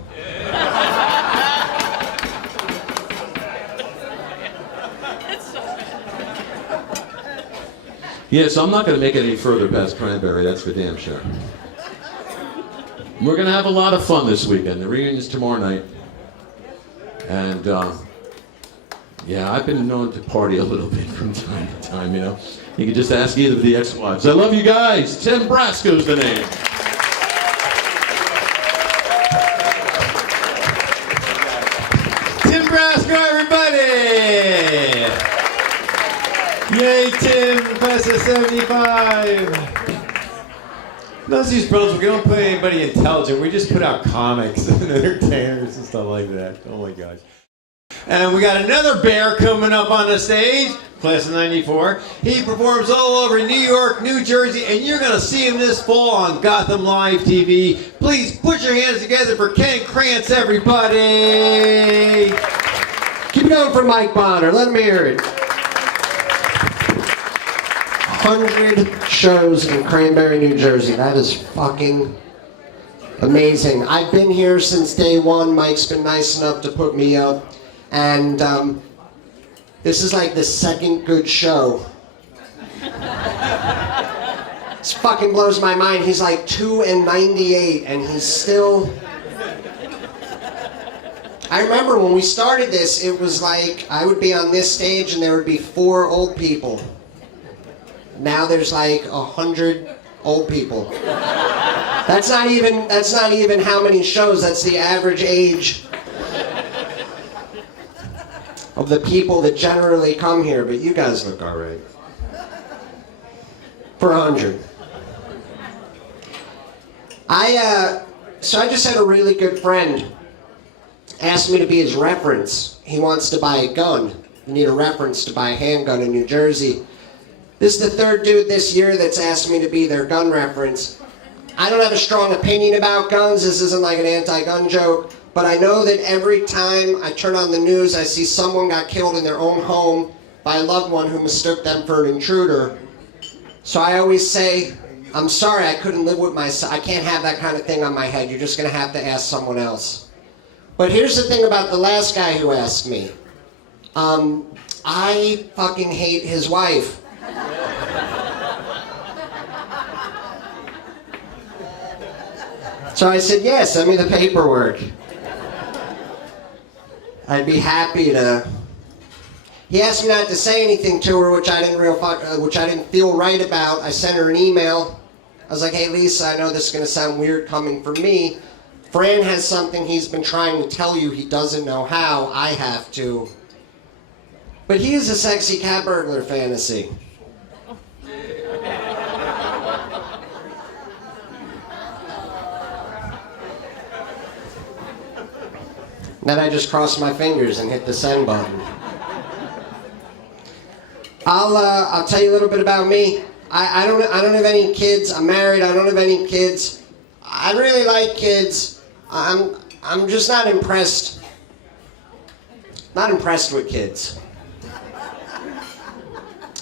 Yeah, so I'm not going to make it any further past Cranberry, that's for damn sure. We're going to have a lot of fun this weekend. The reunion's tomorrow night. And, yeah, I've been known to party a little bit from time to time, you know. You can just ask either of the ex-wives. I love you guys. Tim Brasco's the name. Tim Brasco, everybody! Yay, Tim, class of 75. None of these brothers, we don't put anybody intelligent. We just put out comics and entertainers and stuff like that. Oh my gosh. And we got another bear coming up on the stage, class of 94. He performs all over New York, New Jersey, and you're going to see him this fall on Gotham Live TV. Please put your hands together for Ken Krantz, everybody. Keep it going for Mike Bonner. Let him hear it. 100 shows in Cranberry, New Jersey. That is fucking amazing. I've been here since day one. Mike's been nice enough to put me up. And this is like the second good show. This fucking blows my mind. He's like 2 and 98 and he's still... I remember when we started this, it was like I would be on this stage and there would be 4 old people. Now there's like 100 old people. That's not even how many shows, that's the average age of the people that generally come here, but you guys look all right. For 100. So I just had a really good friend asked me to be his reference. He wants to buy a gun. You need a reference to buy a handgun in New Jersey. This is the 3rd dude this year that's asked me to be their gun reference. I don't have a strong opinion about guns. This isn't like an anti-gun joke. But I know that every time I turn on the news, I see someone got killed in their own home by a loved one who mistook them for an intruder. So I always say, I'm sorry, I couldn't live with myself. I can't have that kind of thing on my head. You're just going to have to ask someone else. But here's the thing about the last guy who asked me. I fucking hate his wife. So I said, yeah, send me the paperwork. I'd be happy to. He asked me not to say anything to her, which I didn't feel right about. I sent her an email. I was like, hey, Lisa, I know this is going to sound weird coming from me. Fran has something he's been trying to tell you. He doesn't know how. I have to. But he is a sexy cat burglar fantasy. Then I just crossed my fingers and hit the send button. I'll tell you a little bit about me. I don't have any kids. I'm married. I don't have any kids. I really like kids. I'm just not impressed. Not impressed with kids.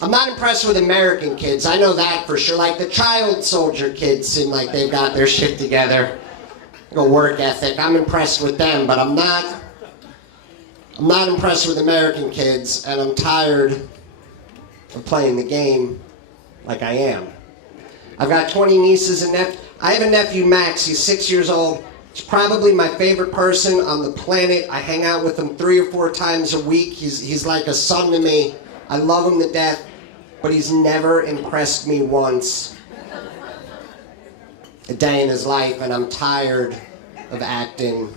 I'm not impressed with American kids. I know that for sure. Like the child soldier kids seem like they've got their shit together. A work ethic. I'm impressed with them, but I'm not impressed with American kids, and I'm tired of playing the game like I am. I've got 20 nieces and nephews. I have a nephew, Max. He's 6 years old. He's probably my favorite person on the planet. I hang out with him 3 or 4 times a week. He's like a son to me. I love him to death, but he's never impressed me once a day in his life, and I'm tired of acting.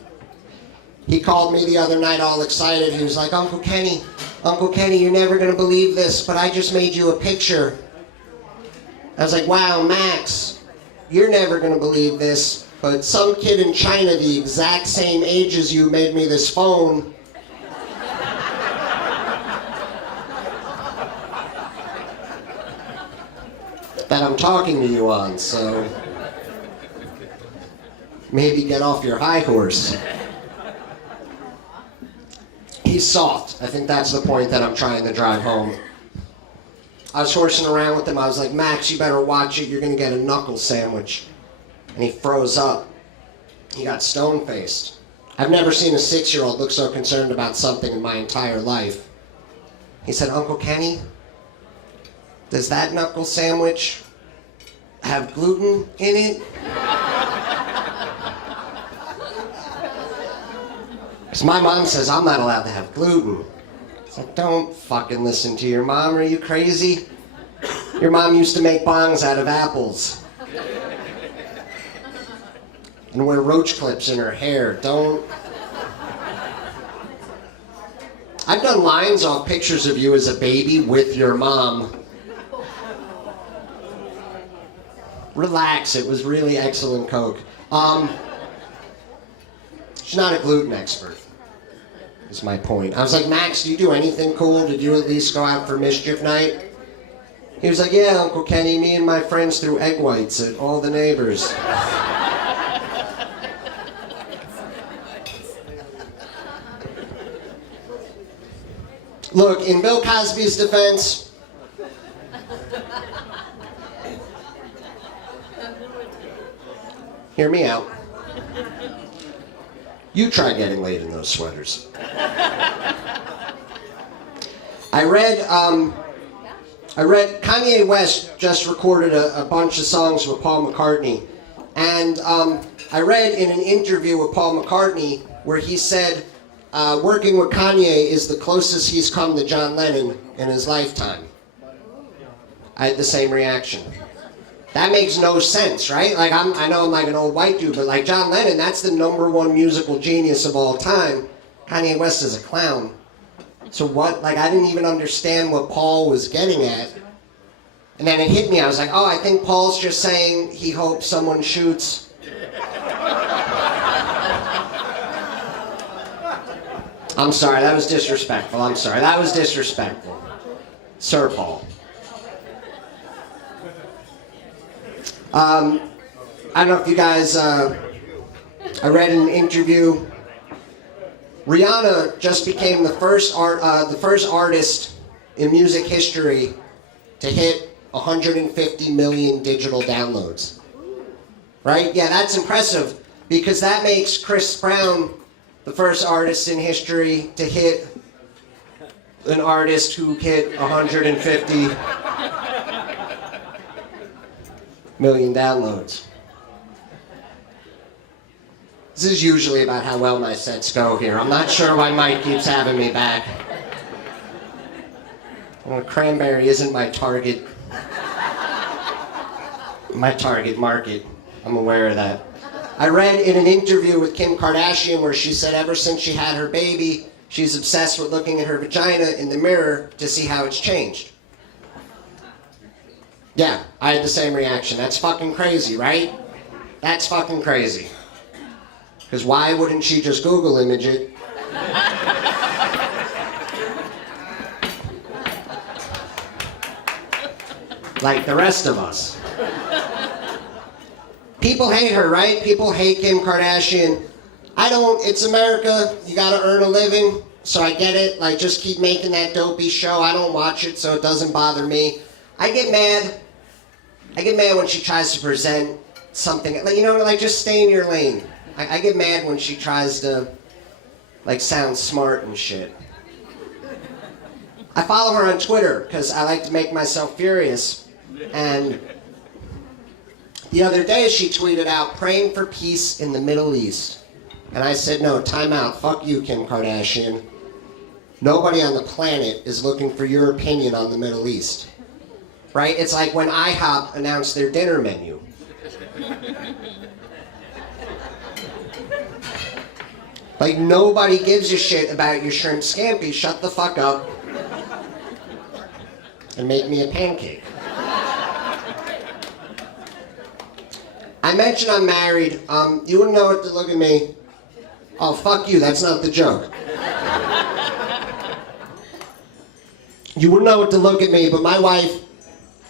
He called me the other night all excited. He was like, Uncle Kenny, you're never going to believe this, but I just made you a picture. I was like, wow, Max, you're never going to believe this, but some kid in China the exact same age as you made me this phone. That I'm talking to you on, so maybe get off your high horse. He's soft. I think that's the point that I'm trying to drive home. I was horsing around with him. I was like, Max, you better watch it. You're going to get a knuckle sandwich. And he froze up. He got stone-faced. I've never seen a 6-year-old look so concerned about something in my entire life. He said, Uncle Kenny, does that knuckle sandwich have gluten in it? Because my mom says I'm not allowed to have gluten. It's like, don't fucking listen to your mom. Are you crazy? Your mom used to make bongs out of apples. And wear roach clips in her hair. Don't. I've done lines off pictures of you as a baby with your mom. Relax, it was really excellent Coke. She's not a gluten expert, is my point. I was like, Max, do you do anything cool? Did you at least go out for mischief night? He was like, yeah, Uncle Kenny, me and my friends threw egg whites at all the neighbors. Look, in Bill Cosby's defense, hear me out. You try getting laid in those sweaters. I read Kanye West just recorded a bunch of songs with Paul McCartney. And I read in an interview with Paul McCartney where he said working with Kanye is the closest he's come to John Lennon in his lifetime. I had the same reaction. That makes no sense, right? Like, I know I'm like an old white dude, but like John Lennon, that's the #1 musical genius of all time. Kanye West is a clown. So what, like, I didn't even understand what Paul was getting at. And then it hit me, I was like, oh, I think Paul's just saying he hopes someone shoots. I'm sorry, that was disrespectful. I'm sorry, that was disrespectful. Sir Paul. I don't know if you guys, I read in an interview, Rihanna just became the first artist in music history to hit 150 million digital downloads. Right? Yeah, that's impressive because that makes Chris Brown the first artist in history to hit an artist who hit 150 million downloads. This is usually about how well my sets go here. I'm not sure why Mike keeps having me back. Well, Cranberry isn't my target market. I'm aware of that. I read in an interview with Kim Kardashian where she said ever since she had her baby, she's obsessed with looking at her vagina in the mirror to see how it's changed. Yeah, I had the same reaction. That's fucking crazy, right? That's fucking crazy. Because why wouldn't she just Google image it? Like the rest of us. People hate her, right? People hate Kim Kardashian. I don't. It's America. You gotta earn a living. So I get it. Like, just keep making that dopey show. I don't watch it, so it doesn't bother me. I get mad when she tries to present something. Like, you know, like, just stay in your lane. I get mad when she tries to, like, sound smart and shit. I follow her on Twitter because I like to make myself furious. And the other day she tweeted out, praying for peace in the Middle East. And I said, no, time out. Fuck you, Kim Kardashian. Nobody on the planet is looking for your opinion on the Middle East. Right? It's like when IHOP announced their dinner menu. Like, nobody gives a shit about your shrimp scampi. Shut the fuck up and make me a pancake. I mentioned I'm married. You wouldn't know what to look at me. Oh, fuck you. That's not the joke. You wouldn't know what to look at me, but my wife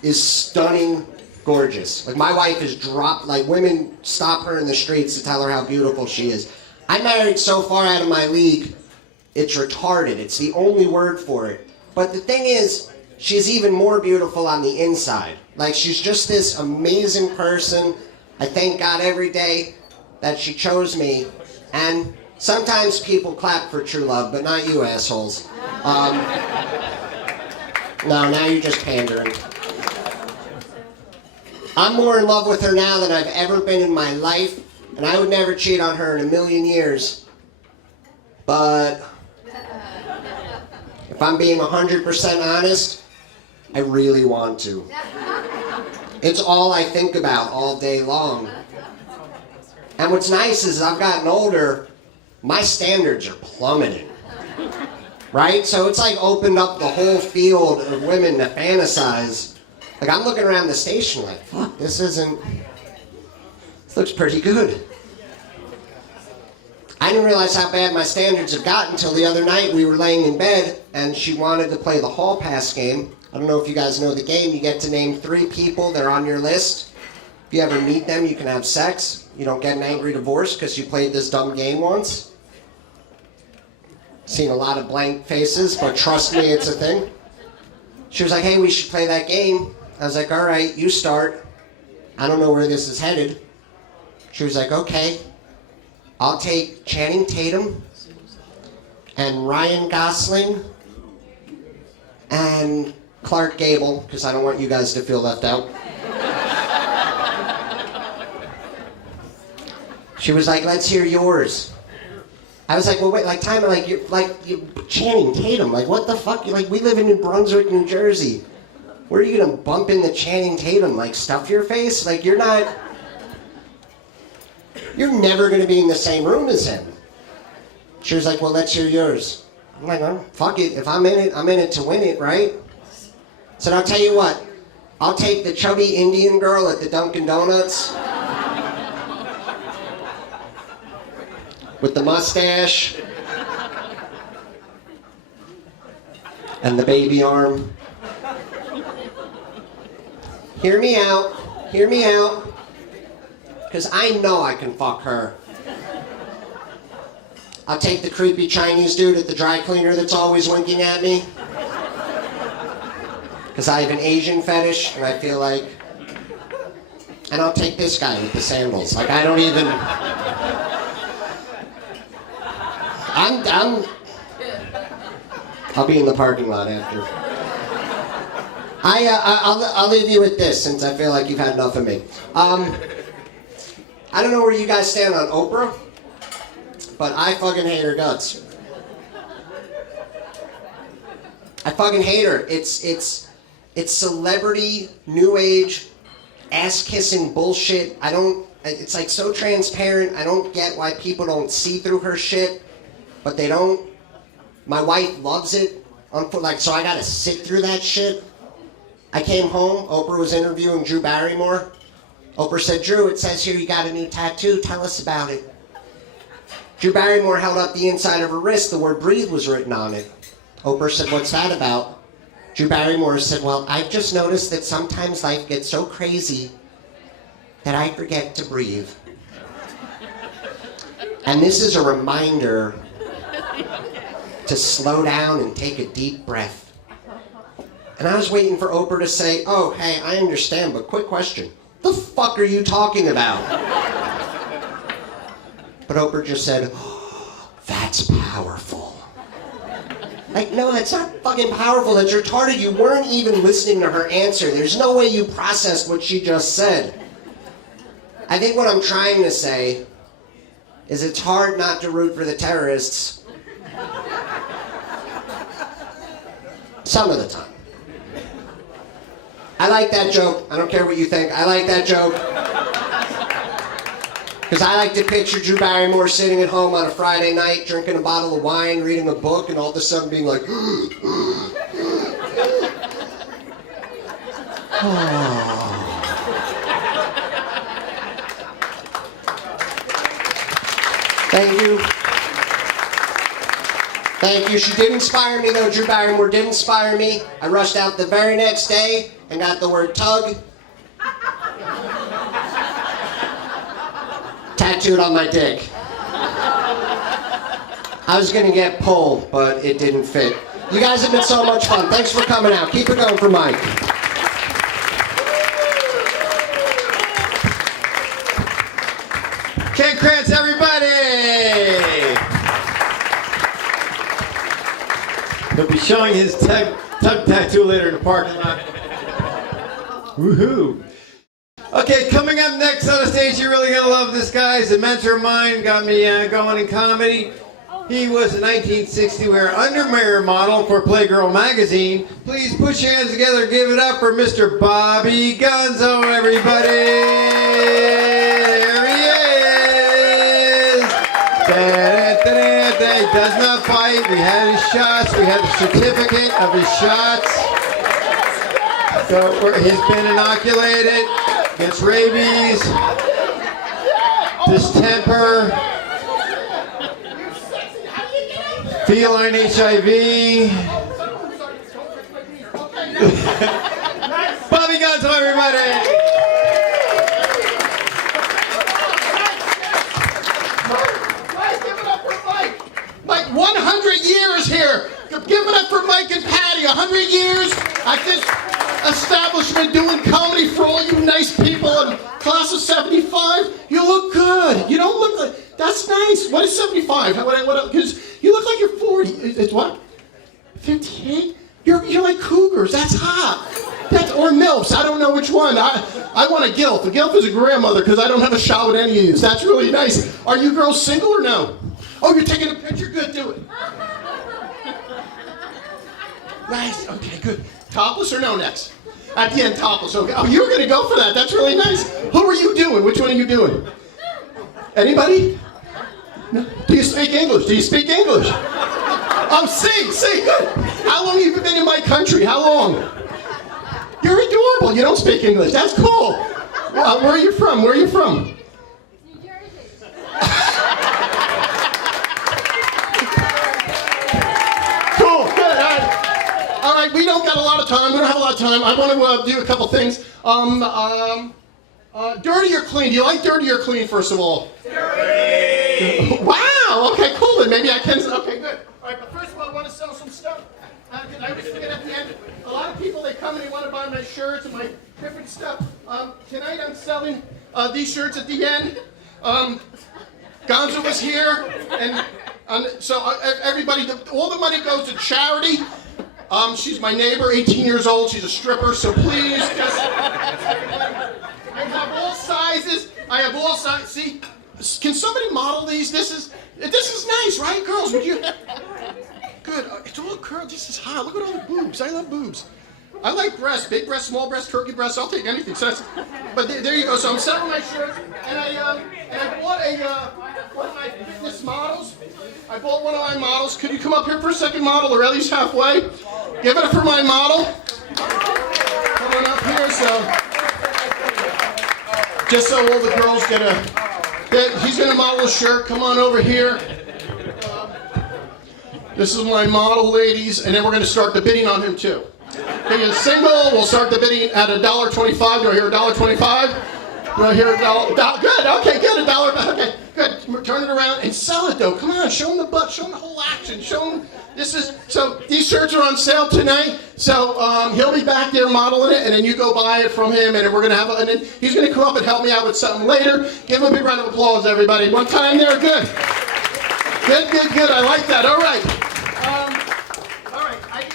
is stunning gorgeous. Like, my wife is dropped. Like, women stop her in the streets to tell her how beautiful she is. I'm married so far out of my league, it's retarded. It's the only word for it. But the thing is, she's even more beautiful on the inside. Like, she's just this amazing person. I thank God every day that she chose me. And sometimes people clap for true love, but not you assholes. No, now you're just pandering. I'm more in love with her now than I've ever been in my life, and I would never cheat on her in a million years. But if I'm being 100% honest, I really want to. It's all I think about all day long. And what's nice is I've gotten older, my standards are plummeting. Right? So it's like opened up the whole field of women to fantasize. Like, I'm looking around the station like, fuck, this looks pretty good. I didn't realize how bad my standards have gotten until the other night we were laying in bed and she wanted to play the hall pass game. I don't know if you guys know the game. You get to name 3 people. They're on your list. If you ever meet them, you can have sex. You don't get an angry divorce because you played this dumb game once. Seen a lot of blank faces, but trust me, it's a thing. She was like, hey, we should play that game. I was like, all right, you start. I don't know where this is headed. She was like, okay. I'll take Channing Tatum and Ryan Gosling and Clark Gable, because I don't want you guys to feel left out. She was like, let's hear yours. I was like, well, wait, like, time, like, you're Channing Tatum, like, what the fuck? Like, we live in New Brunswick, New Jersey. Where are you gonna bump into Channing Tatum? Like, stuff your face? Like, you're never gonna be in the same room as him. She was like, well, let's hear yours. I'm like, oh, fuck it. If I'm in it to win it, right? So I'll tell you what. I'll take the chubby Indian girl at the Dunkin' Donuts. With the mustache. And the baby arm. Hear me out. Hear me out. Because I know I can fuck her. I'll take the creepy Chinese dude at the dry cleaner that's always winking at me. Because I have an Asian fetish, and I feel like... And I'll take this guy with the sandals. Like, I don't even... I'll be in the parking lot after. I'll leave you with this, since I feel like you've had enough of me. I don't know where you guys stand on Oprah. but I fucking hate her guts. I fucking hate her. It's celebrity, new age, ass-kissing bullshit. It's like so transparent. I don't get why people don't see through her shit, but they don't. My wife loves it. So I gotta sit through that shit. I came home, Oprah was interviewing Drew Barrymore. Oprah said, Drew, it says here you got a new tattoo, tell us about it. Drew Barrymore held up the inside of her wrist, the word breathe was written on it. Oprah said, what's that about? Drew Barrymore said, well, I've just noticed that sometimes life gets so crazy that I forget to breathe. And this is a reminder to slow down and take a deep breath. And I was waiting for Oprah to say, oh, hey, I understand, but quick question. The fuck are you talking about? But Oprah just said, oh, that's powerful. Like, no, that's not fucking powerful. That's retarded. You weren't even listening to her answer. There's no way you processed what she just said. I think what I'm trying to say is it's hard not to root for the terrorists. Some of the time. I like that joke. I don't care what you think. I like that joke. Because I like to picture Drew Barrymore sitting at home on a Friday night, drinking a bottle of wine, reading a book, and all of a sudden being like, Thank you. Thank you. She did inspire me, though. Drew Barrymore did inspire me. I rushed out the very next day and got the word tug tattooed on my dick. I was going to get pull, but it didn't fit. You guys have been so much fun. Thanks for coming out. Keep it going for Mike. Ken Krantz, everybody! He'll be showing his tug tattoo later in the parking lot. Woohoo! Okay, coming up next on the stage, you're really going to love this guy. He's a mentor of mine, got me going in comedy. He was a 1960 wear underwear model for Playgirl magazine. Please put your hands together, give it up for Mr. Bobby Gonzo, everybody! There he is! Da-da-da-da-da. He does not fight. We had his shots. We had the certificate of his shots. So he's been inoculated against rabies, distemper, feline HIV. Bobby Gonzo, everybody! Guys, give it up for Mike. Mike, 100 years here. Give it up for Mike and Patty. 100 years at this establishment doing comedy for all you nice people in class of 75. You look good. You don't look like... That's nice. What is 75? Because you look like you're 40. It's what? 58? You're like cougars. That's hot. Or MILFs. I don't know which one. I want a GILF. A GILF is a grandmother because I don't have a shot with any of these. That's really nice. Are you girls single or no? Oh, you're taking a picture? Good. Do it. Nice. Okay, good. Topless or no next? At the end, topless. Okay. Oh, you were going to go for that. That's really nice. Who are you doing? Which one are you doing? Anybody? No? Do you speak English? Do you speak English? Oh, see, good. How long have you been in my country? How long? You're adorable. You don't speak English. That's cool. Where are you from? Where are you from? New Jersey. Cool, good. All right, we don't got a lot of time. We don't have a lot of time. I want to do a couple things. Dirty or clean? Do you like dirty or clean, first of all? Dirty! Wow, okay, cool. Then maybe I can. Okay, good. All right, but first of all, I want to sell some stuff. I always forget at the end. A lot of people, they come and they want to buy my shirts and my different stuff. Tonight I'm selling these shirts at the end. Gonzo was here, and so everybody, all the money goes to charity. She's my neighbor, 18 years old. She's a stripper, so please just. I have all sizes. See, can somebody model these? This is This is nice, right, girls? Would you? Good. It's all curl. This is hot. Look at all the boobs. I love boobs. I like breasts, big breasts, small breasts, turkey breasts. I'll take anything. So that's, but there you go. So I'm selling my shirt, and I bought one of my fitness models. I bought one of my models. Could you come up here for a second, model, or at least halfway? Give it up for my model. Coming up here, so just so all the girls get a. He's gonna model a shirt. Come on over here. This is my model, ladies, and then we're gonna start the bidding on him too. He is single. We'll start the bidding at $1.25. Do I hear $1.25? Do I hear $1? Good. Okay. Good. $1. Okay. Good. Turn it around and sell it though. Come on. Show them the butt. Show them the whole action. Show them. This is so. These shirts are on sale tonight. So he'll be back there modeling it, and then you go buy it from him, and then we're gonna have. And then he's gonna come up and help me out with something later. Give him a big round of applause, everybody. One time there. Good. Good. I like that. All right. I need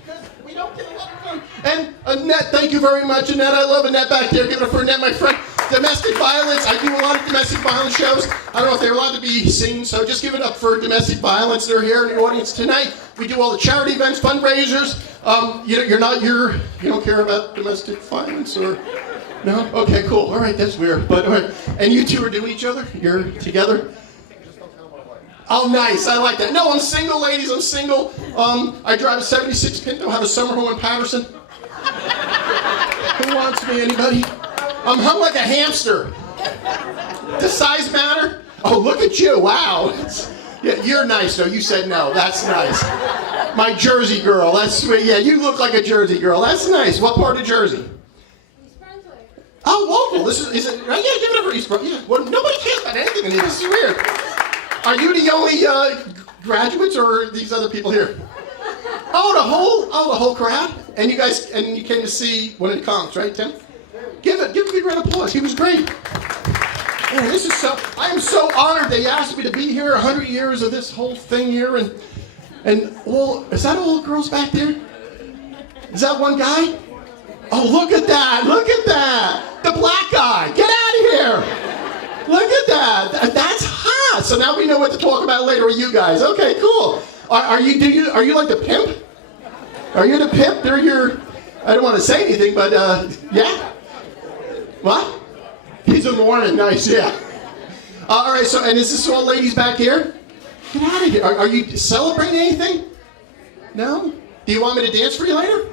because we don't get a lot of fun. And Annette, thank you very much, Annette. I love Annette back there. Give it up for Annette, my friend. Domestic violence. I do a lot of domestic violence shows. I don't know if they're allowed to be seen, so just give it up for domestic violence. They're here in the audience tonight. We do all the charity events, fundraisers. You don't care about domestic violence, or no? Okay, cool. All right, that's weird. But all right. And you two are doing each other. You're together. Oh, nice. I like that. No, I'm single, ladies. I'm single. I drive a 76 Pinto, have a summer home in Patterson. Who wants me? Anybody? I'm hung like a hamster. Does size matter? Oh, look at you. Wow. Yeah, you're nice, though. You said no. That's nice. My Jersey girl. That's sweet. Yeah, you look like a Jersey girl. That's nice. What part of Jersey? East Brunswick. Oh, local. Is it right? Yeah, give it up for East Brunswick. Yeah. Well, nobody cares about anything in here. This is weird. Are you the only graduates, or are these other people here? Oh, the whole crowd. And you guys, and you came to see one of the comics, right, Tim? Give a big round of applause. He was great. Man, I am so honored they asked me to be here. 100 years of this whole thing here, and all. Is that all the girls back there? Is that one guy? Oh, look at that! Look at that! The black guy. Get out of here! Look at that! That's hot. So now we know what to talk about later with you guys. Okay, cool. Are you like the pimp? Are you the pimp? They're your. I don't want to say anything, but yeah. What? He's a Mormon. Nice, yeah. All right. So, and is this all ladies back here? Get out of here. Are you celebrating anything? No. Do you want me to dance for you later?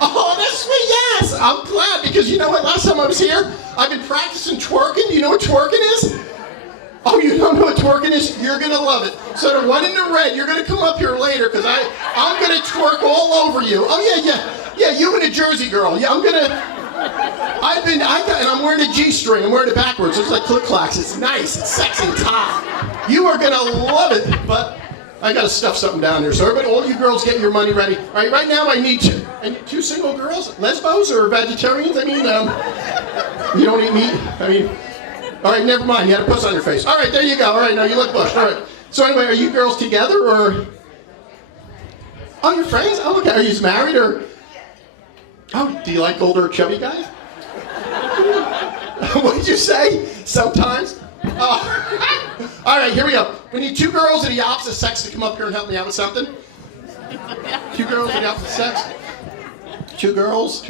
Oh, that's sweet. Yes, I'm glad, because you know what? Last time I was here, I've been practicing twerking. Do you know what twerking is? Oh, you don't know what twerking is? You're going to love it. So the one in the red, you're going to come up here later, because I'm going to twerk all over you. Oh, yeah, you and a Jersey girl. Yeah, and I'm wearing a G-string. I'm wearing it backwards. It looks like click-clacks. It's nice. It's sexy. It's hot. You are going to love it, but I got to stuff something down here. So everybody, all you girls, get your money ready. All right, right now I need two single girls, lesbos or vegetarians. I mean, you don't eat meat. I mean, all right, never mind. You had a puss on your face. All right, there you go. All right, now you look bushed. All right. So anyway, are you girls together, or? Oh, you're friends? Oh, okay. Are you married, or? Oh, do you like older, chubby guys? What did you say? Sometimes? Oh. All right, here we go. We need two girls of the opposite sex to come up here and help me out with something. Two girls of the opposite sex. Two girls.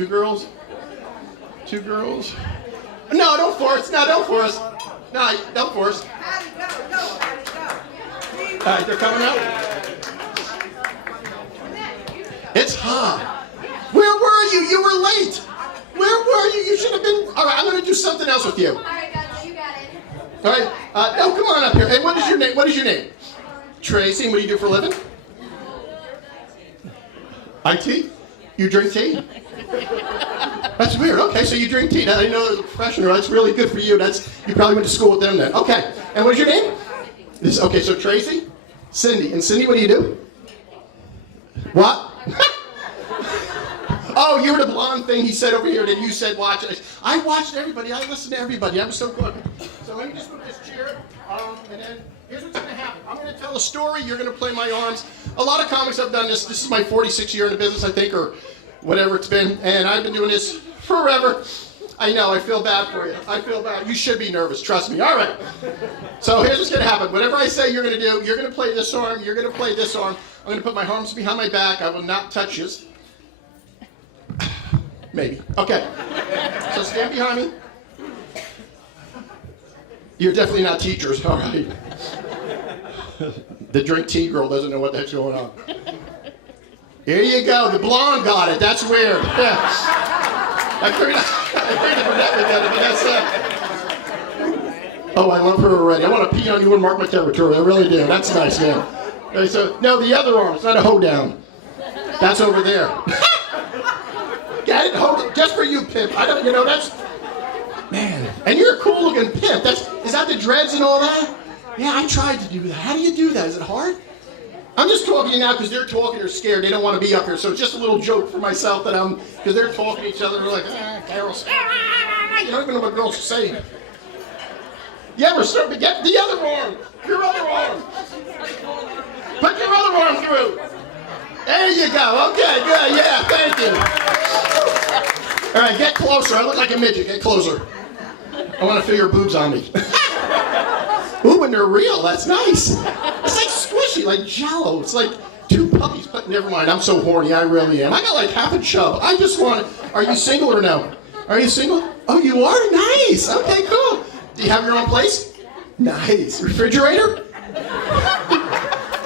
No, don't force. No, don't force. No, don't force. All right, they're coming out. It's hot. Where were you? You were late. Where were you? You should have been. All right, I'm going to do something else with you. All right, guys, you got it. All right. No, come on up here. Hey, what is your name? What is your name? Tracy. What do you do for a living? IT? You drink tea? That's weird. Okay, so you drink tea. I didn't know there was a professional. That's really good for you. You probably went to school with them then. Okay. And what is your name? Okay, so Tracy? Cindy. And Cindy, what do you do? What? Oh, you were the blonde thing he said over here, then you said watch it. I watched everybody. I listened to everybody. I'm so good. So let me just move this chair, and then here's what's going to happen. I'm going to tell a story. You're going to play my arms. A lot of comics have done this. This is my 46th year in the business, I think, or whatever it's been. And I've been doing this forever. I know, I feel bad for you. I feel bad. You should be nervous, trust me. All right. So here's what's going to happen. Whatever I say you're going to do, you're going to play this arm, you're going to play this arm. I'm going to put my arms behind my back. I will not touch you. Maybe. Okay. So stand behind me. You're definitely not teachers, all right. The drink tea girl doesn't know what the heck's going on. Here you go. The blonde got it. That's weird. Yeah. I figured Burnett got it, but that's Oh, I love her already. I want to pee on you and mark my territory. I really do. That's nice, man. Okay, so, no, the other arm. It's not a hoedown. That's over there. Get it? Hold it. Just for you, pimp. I don't, that's... Man. And you're a cool-looking pimp. Is that the dreads and all that? Yeah, I tried to do that. How do you do that? Is it hard? I'm just talking to you now because they're talking or scared. They don't want to be up here. So it's just a little joke for myself that because they're talking to each other. They're like, Carol's, you don't even know what girls are saying. Yeah, we're starting to get the other arm. Your other arm. Put your other arm through. There you go. Okay, good. Yeah, thank you. All right, get closer. I look like a midget. Get closer. I want to feel your boobs on me. Ooh, and they're real. That's nice. It's like squishy, like Jell-O. It's like two puppies. But never mind. I'm so horny. I really am. I got like half a chub. I just want to... Are you single or no? Are you single? Oh, you are? Nice. Okay, cool. Do you have your own place? Nice. Refrigerator?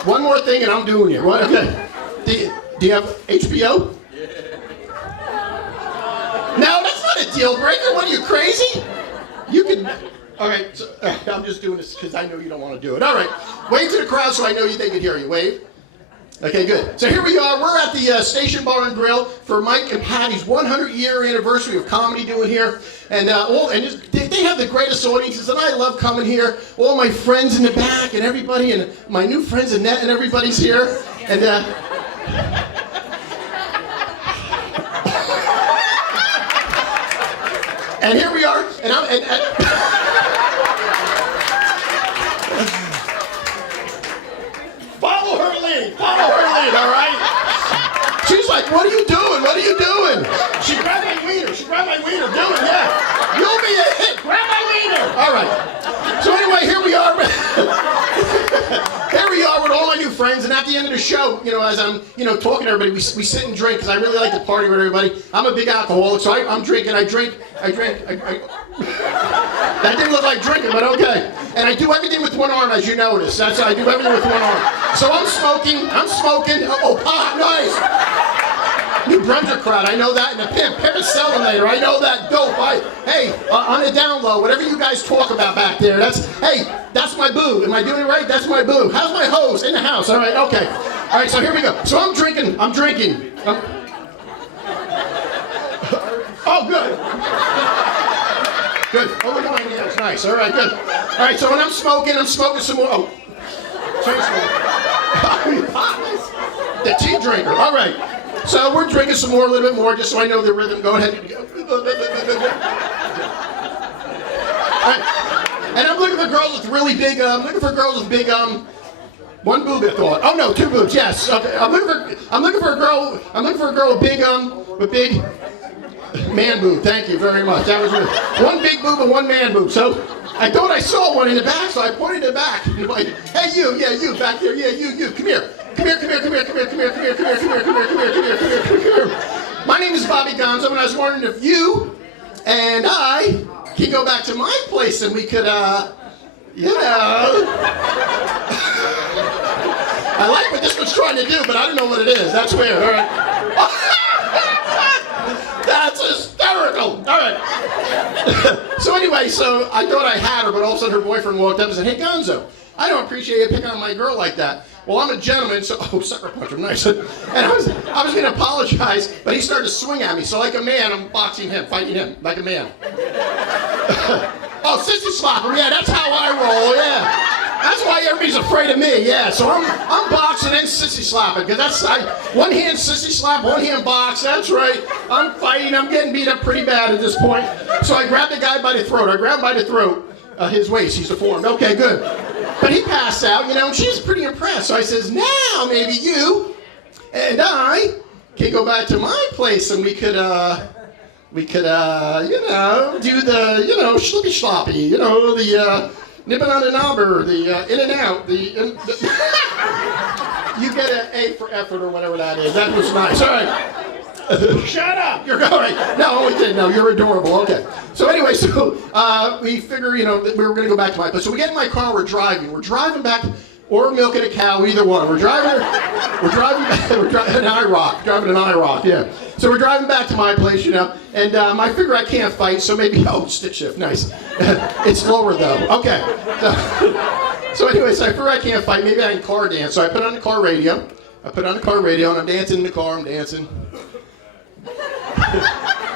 One more thing and I'm doing you. What? Okay. Do you have HBO? No, that's not a deal breaker. What are you, crazy? You can... All right, so, I'm just doing this because I know you don't want to do it. All right, wave to the crowd so I know they can hear you. Wave. Okay, good. So here we are. We're at the Station Bar and Grill for Mike and Patty's 100-year anniversary of comedy doing here. And they have the greatest audiences, and I love coming here. All my friends in the back and everybody, and my new friends Annette and everybody's here. And and here we are. Follow her lead, all right? She's like, what are you doing? What are you doing? She grabbed my wiener. Do it, yeah. You'll be a hit. Grab my wiener. All right. So anyway, here we are. Here we are with all my new friends, and at the end of the show, as I'm, talking to everybody, we sit and drink, because I really like to party with everybody. I'm a big alcoholic, so I'm drinking. I drink. That didn't look like drinking, but okay. And I do everything with one arm, as you notice. I do everything with one arm. So I'm smoking. Oh, pot, nice. New Brunswick crowd, I know that. And the pimp is selling later. I know that. Dope. Hey, on the down low, whatever you guys talk about back there, that's my boo. Am I doing it right? That's my boo. How's my hose? In the house. All right, okay. All right, so here we go. So I'm drinking. Oh, good. Good. Oh, look at my nails. Nice. All right, good. All right, so when I'm smoking some more. Oh. The tea drinker. All right. So we're drinking some more, a little bit more, just so I know the rhythm. Go ahead. All right. And I'm looking for girls with really big, one boob, I thought. Oh no, two boobs, yes. Okay. I'm looking for a girl with big man boob. Thank you very much. That was good. One big boob and one man boob. So I thought I saw one in the back, so I pointed to the back. Like, hey, you back there, yeah, you, come here. Come here. My name is Bobby Gonzo, and I was wondering if you and I can go back to my place and we could, I like what this one's trying to do, but I don't know what it is. That's weird, all right? That's hysterical. All right. So anyway, I thought I had her, but all of a sudden her boyfriend walked up and said, hey, Gonzo, I don't appreciate you picking on my girl like that. Well, I'm a gentleman, so, sucker punch him, nice. And I was going to apologize, but he started to swing at me. So like a man, I'm boxing him, fighting him, like a man. Oh, sissy slapper, yeah, that's how I roll, yeah. That's why everybody's afraid of me, yeah. So I'm boxing and sissy slapping, because one hand sissy slap, one hand box, that's right. I'm fighting, I'm getting beat up pretty bad at this point. So I grabbed the guy by the throat. His waist, he's deformed. Okay, good. But he passed out, and she's pretty impressed. So I says, now maybe you and I can go back to my place and we could We could, do the, schlippy sloppy, the nipping on an arbor, the in and out, you get an A for effort or whatever that is. That was nice. All right. Shut up! You're all right. No, we didn't. No, you're adorable. Okay. So anyway, we figure, that we were going to go back to my place. So we get in my car. We're driving. We're driving back, or milking a cow. Either one. We're driving back. We're driving an IROC. Driving an IROC. Yeah. So we're driving back to my place, and I figure I can't fight, so maybe stick shift. Nice. It's lower though. Okay. So anyway, I figure I can't fight. Maybe I can car dance. So I put on the car radio. And I'm dancing in the car. I'm dancing.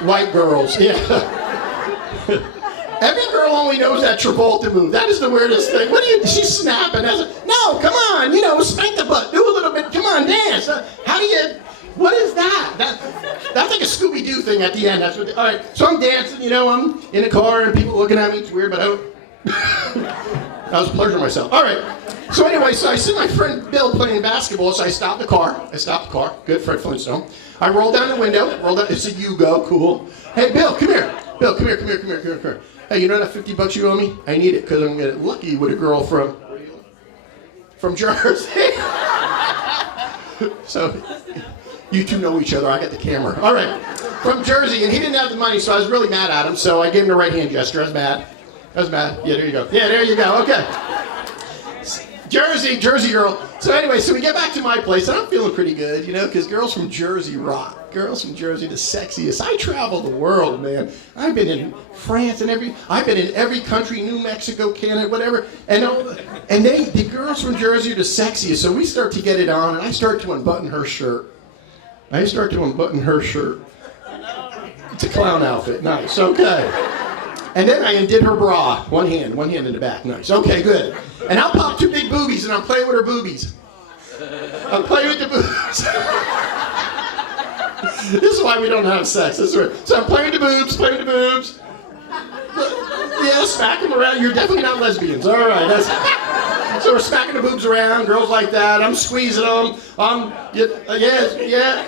White girls, yeah. Every girl only knows that Travolta move. That is the weirdest thing. She's snapping. No, come on, spank the butt. Do a little bit. Come on, dance. What is that? That's like a Scooby-Doo thing at the end. All right, so I'm dancing, I'm in a car and people looking at me. It's weird, but I don't. I was pleasuring myself. All right. So anyway, I see my friend Bill playing basketball, so I stop the car. Good, Fred Flintstone. I roll down the window. It's a Yugo. Cool. Hey, Bill, come here. Come here. Hey, you know that $50 you owe me? I need it because I'm going to get lucky with a girl from Jersey. So you two know each other. I got the camera. All right. From Jersey, and he didn't have the money, so I was really mad at him. So I gave him the right hand gesture. I was mad. Yeah, there you go. Okay. Jersey girl. So anyway, we get back to my place, and I'm feeling pretty good, because girls from Jersey rock. Girls from Jersey, the sexiest. I travel the world, man. I've been in France I've been in every country, New Mexico, Canada, whatever. And the girls from Jersey are the sexiest. So we start to get it on, and I start to unbutton her shirt. It's a clown outfit. Nice. Okay. And then I undid her bra. One hand in the back. Nice. Okay, good. And I'll pop two big boobies and I'm playing with her boobies. I'm playing with the boobies. This is why we don't have sex. So I'm playing with the boobs. Yeah, smack them around. You're definitely not lesbians. All right. So we're smacking the boobs around, girls like that. I'm squeezing them. Yeah.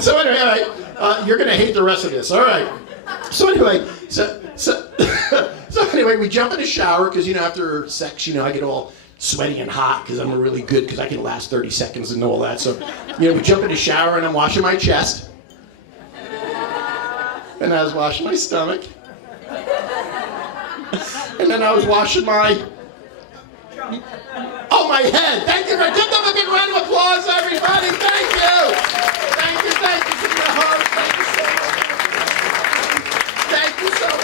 So anyway, all right. You're going to hate the rest of this. All right. So anyway, we jump in the shower because after sex, I get all sweaty and hot because I'm really good because I can last 30 seconds and all that. So we jump in the shower and I'm washing my chest, and I was washing my stomach, and then I was washing my head. Thank you. Give them a big round of applause, everybody. Thank you. Give me a hug. Thank you so much.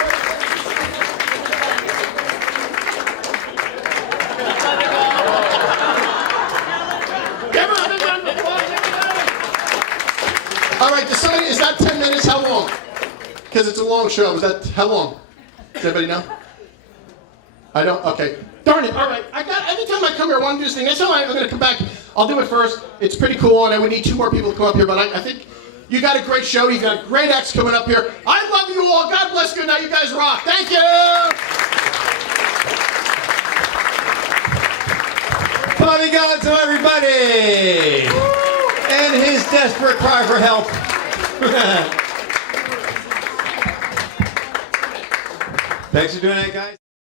All right, is that 10 minutes? How long? Because it's a long show. How long? Does anybody know? I don't? Okay. Darn it. All right. Every time I come here, I want to do this thing. That's how I'm going to come back. I'll do it first. It's pretty cool, and I would need 2 more people to come up here, but I think you got a great show. You got great acts coming up here. I love you all. God bless. Good night. You guys rock. Thank you. Bobby Gonzo, everybody! And his desperate cry for help. Thanks for doing that, guys.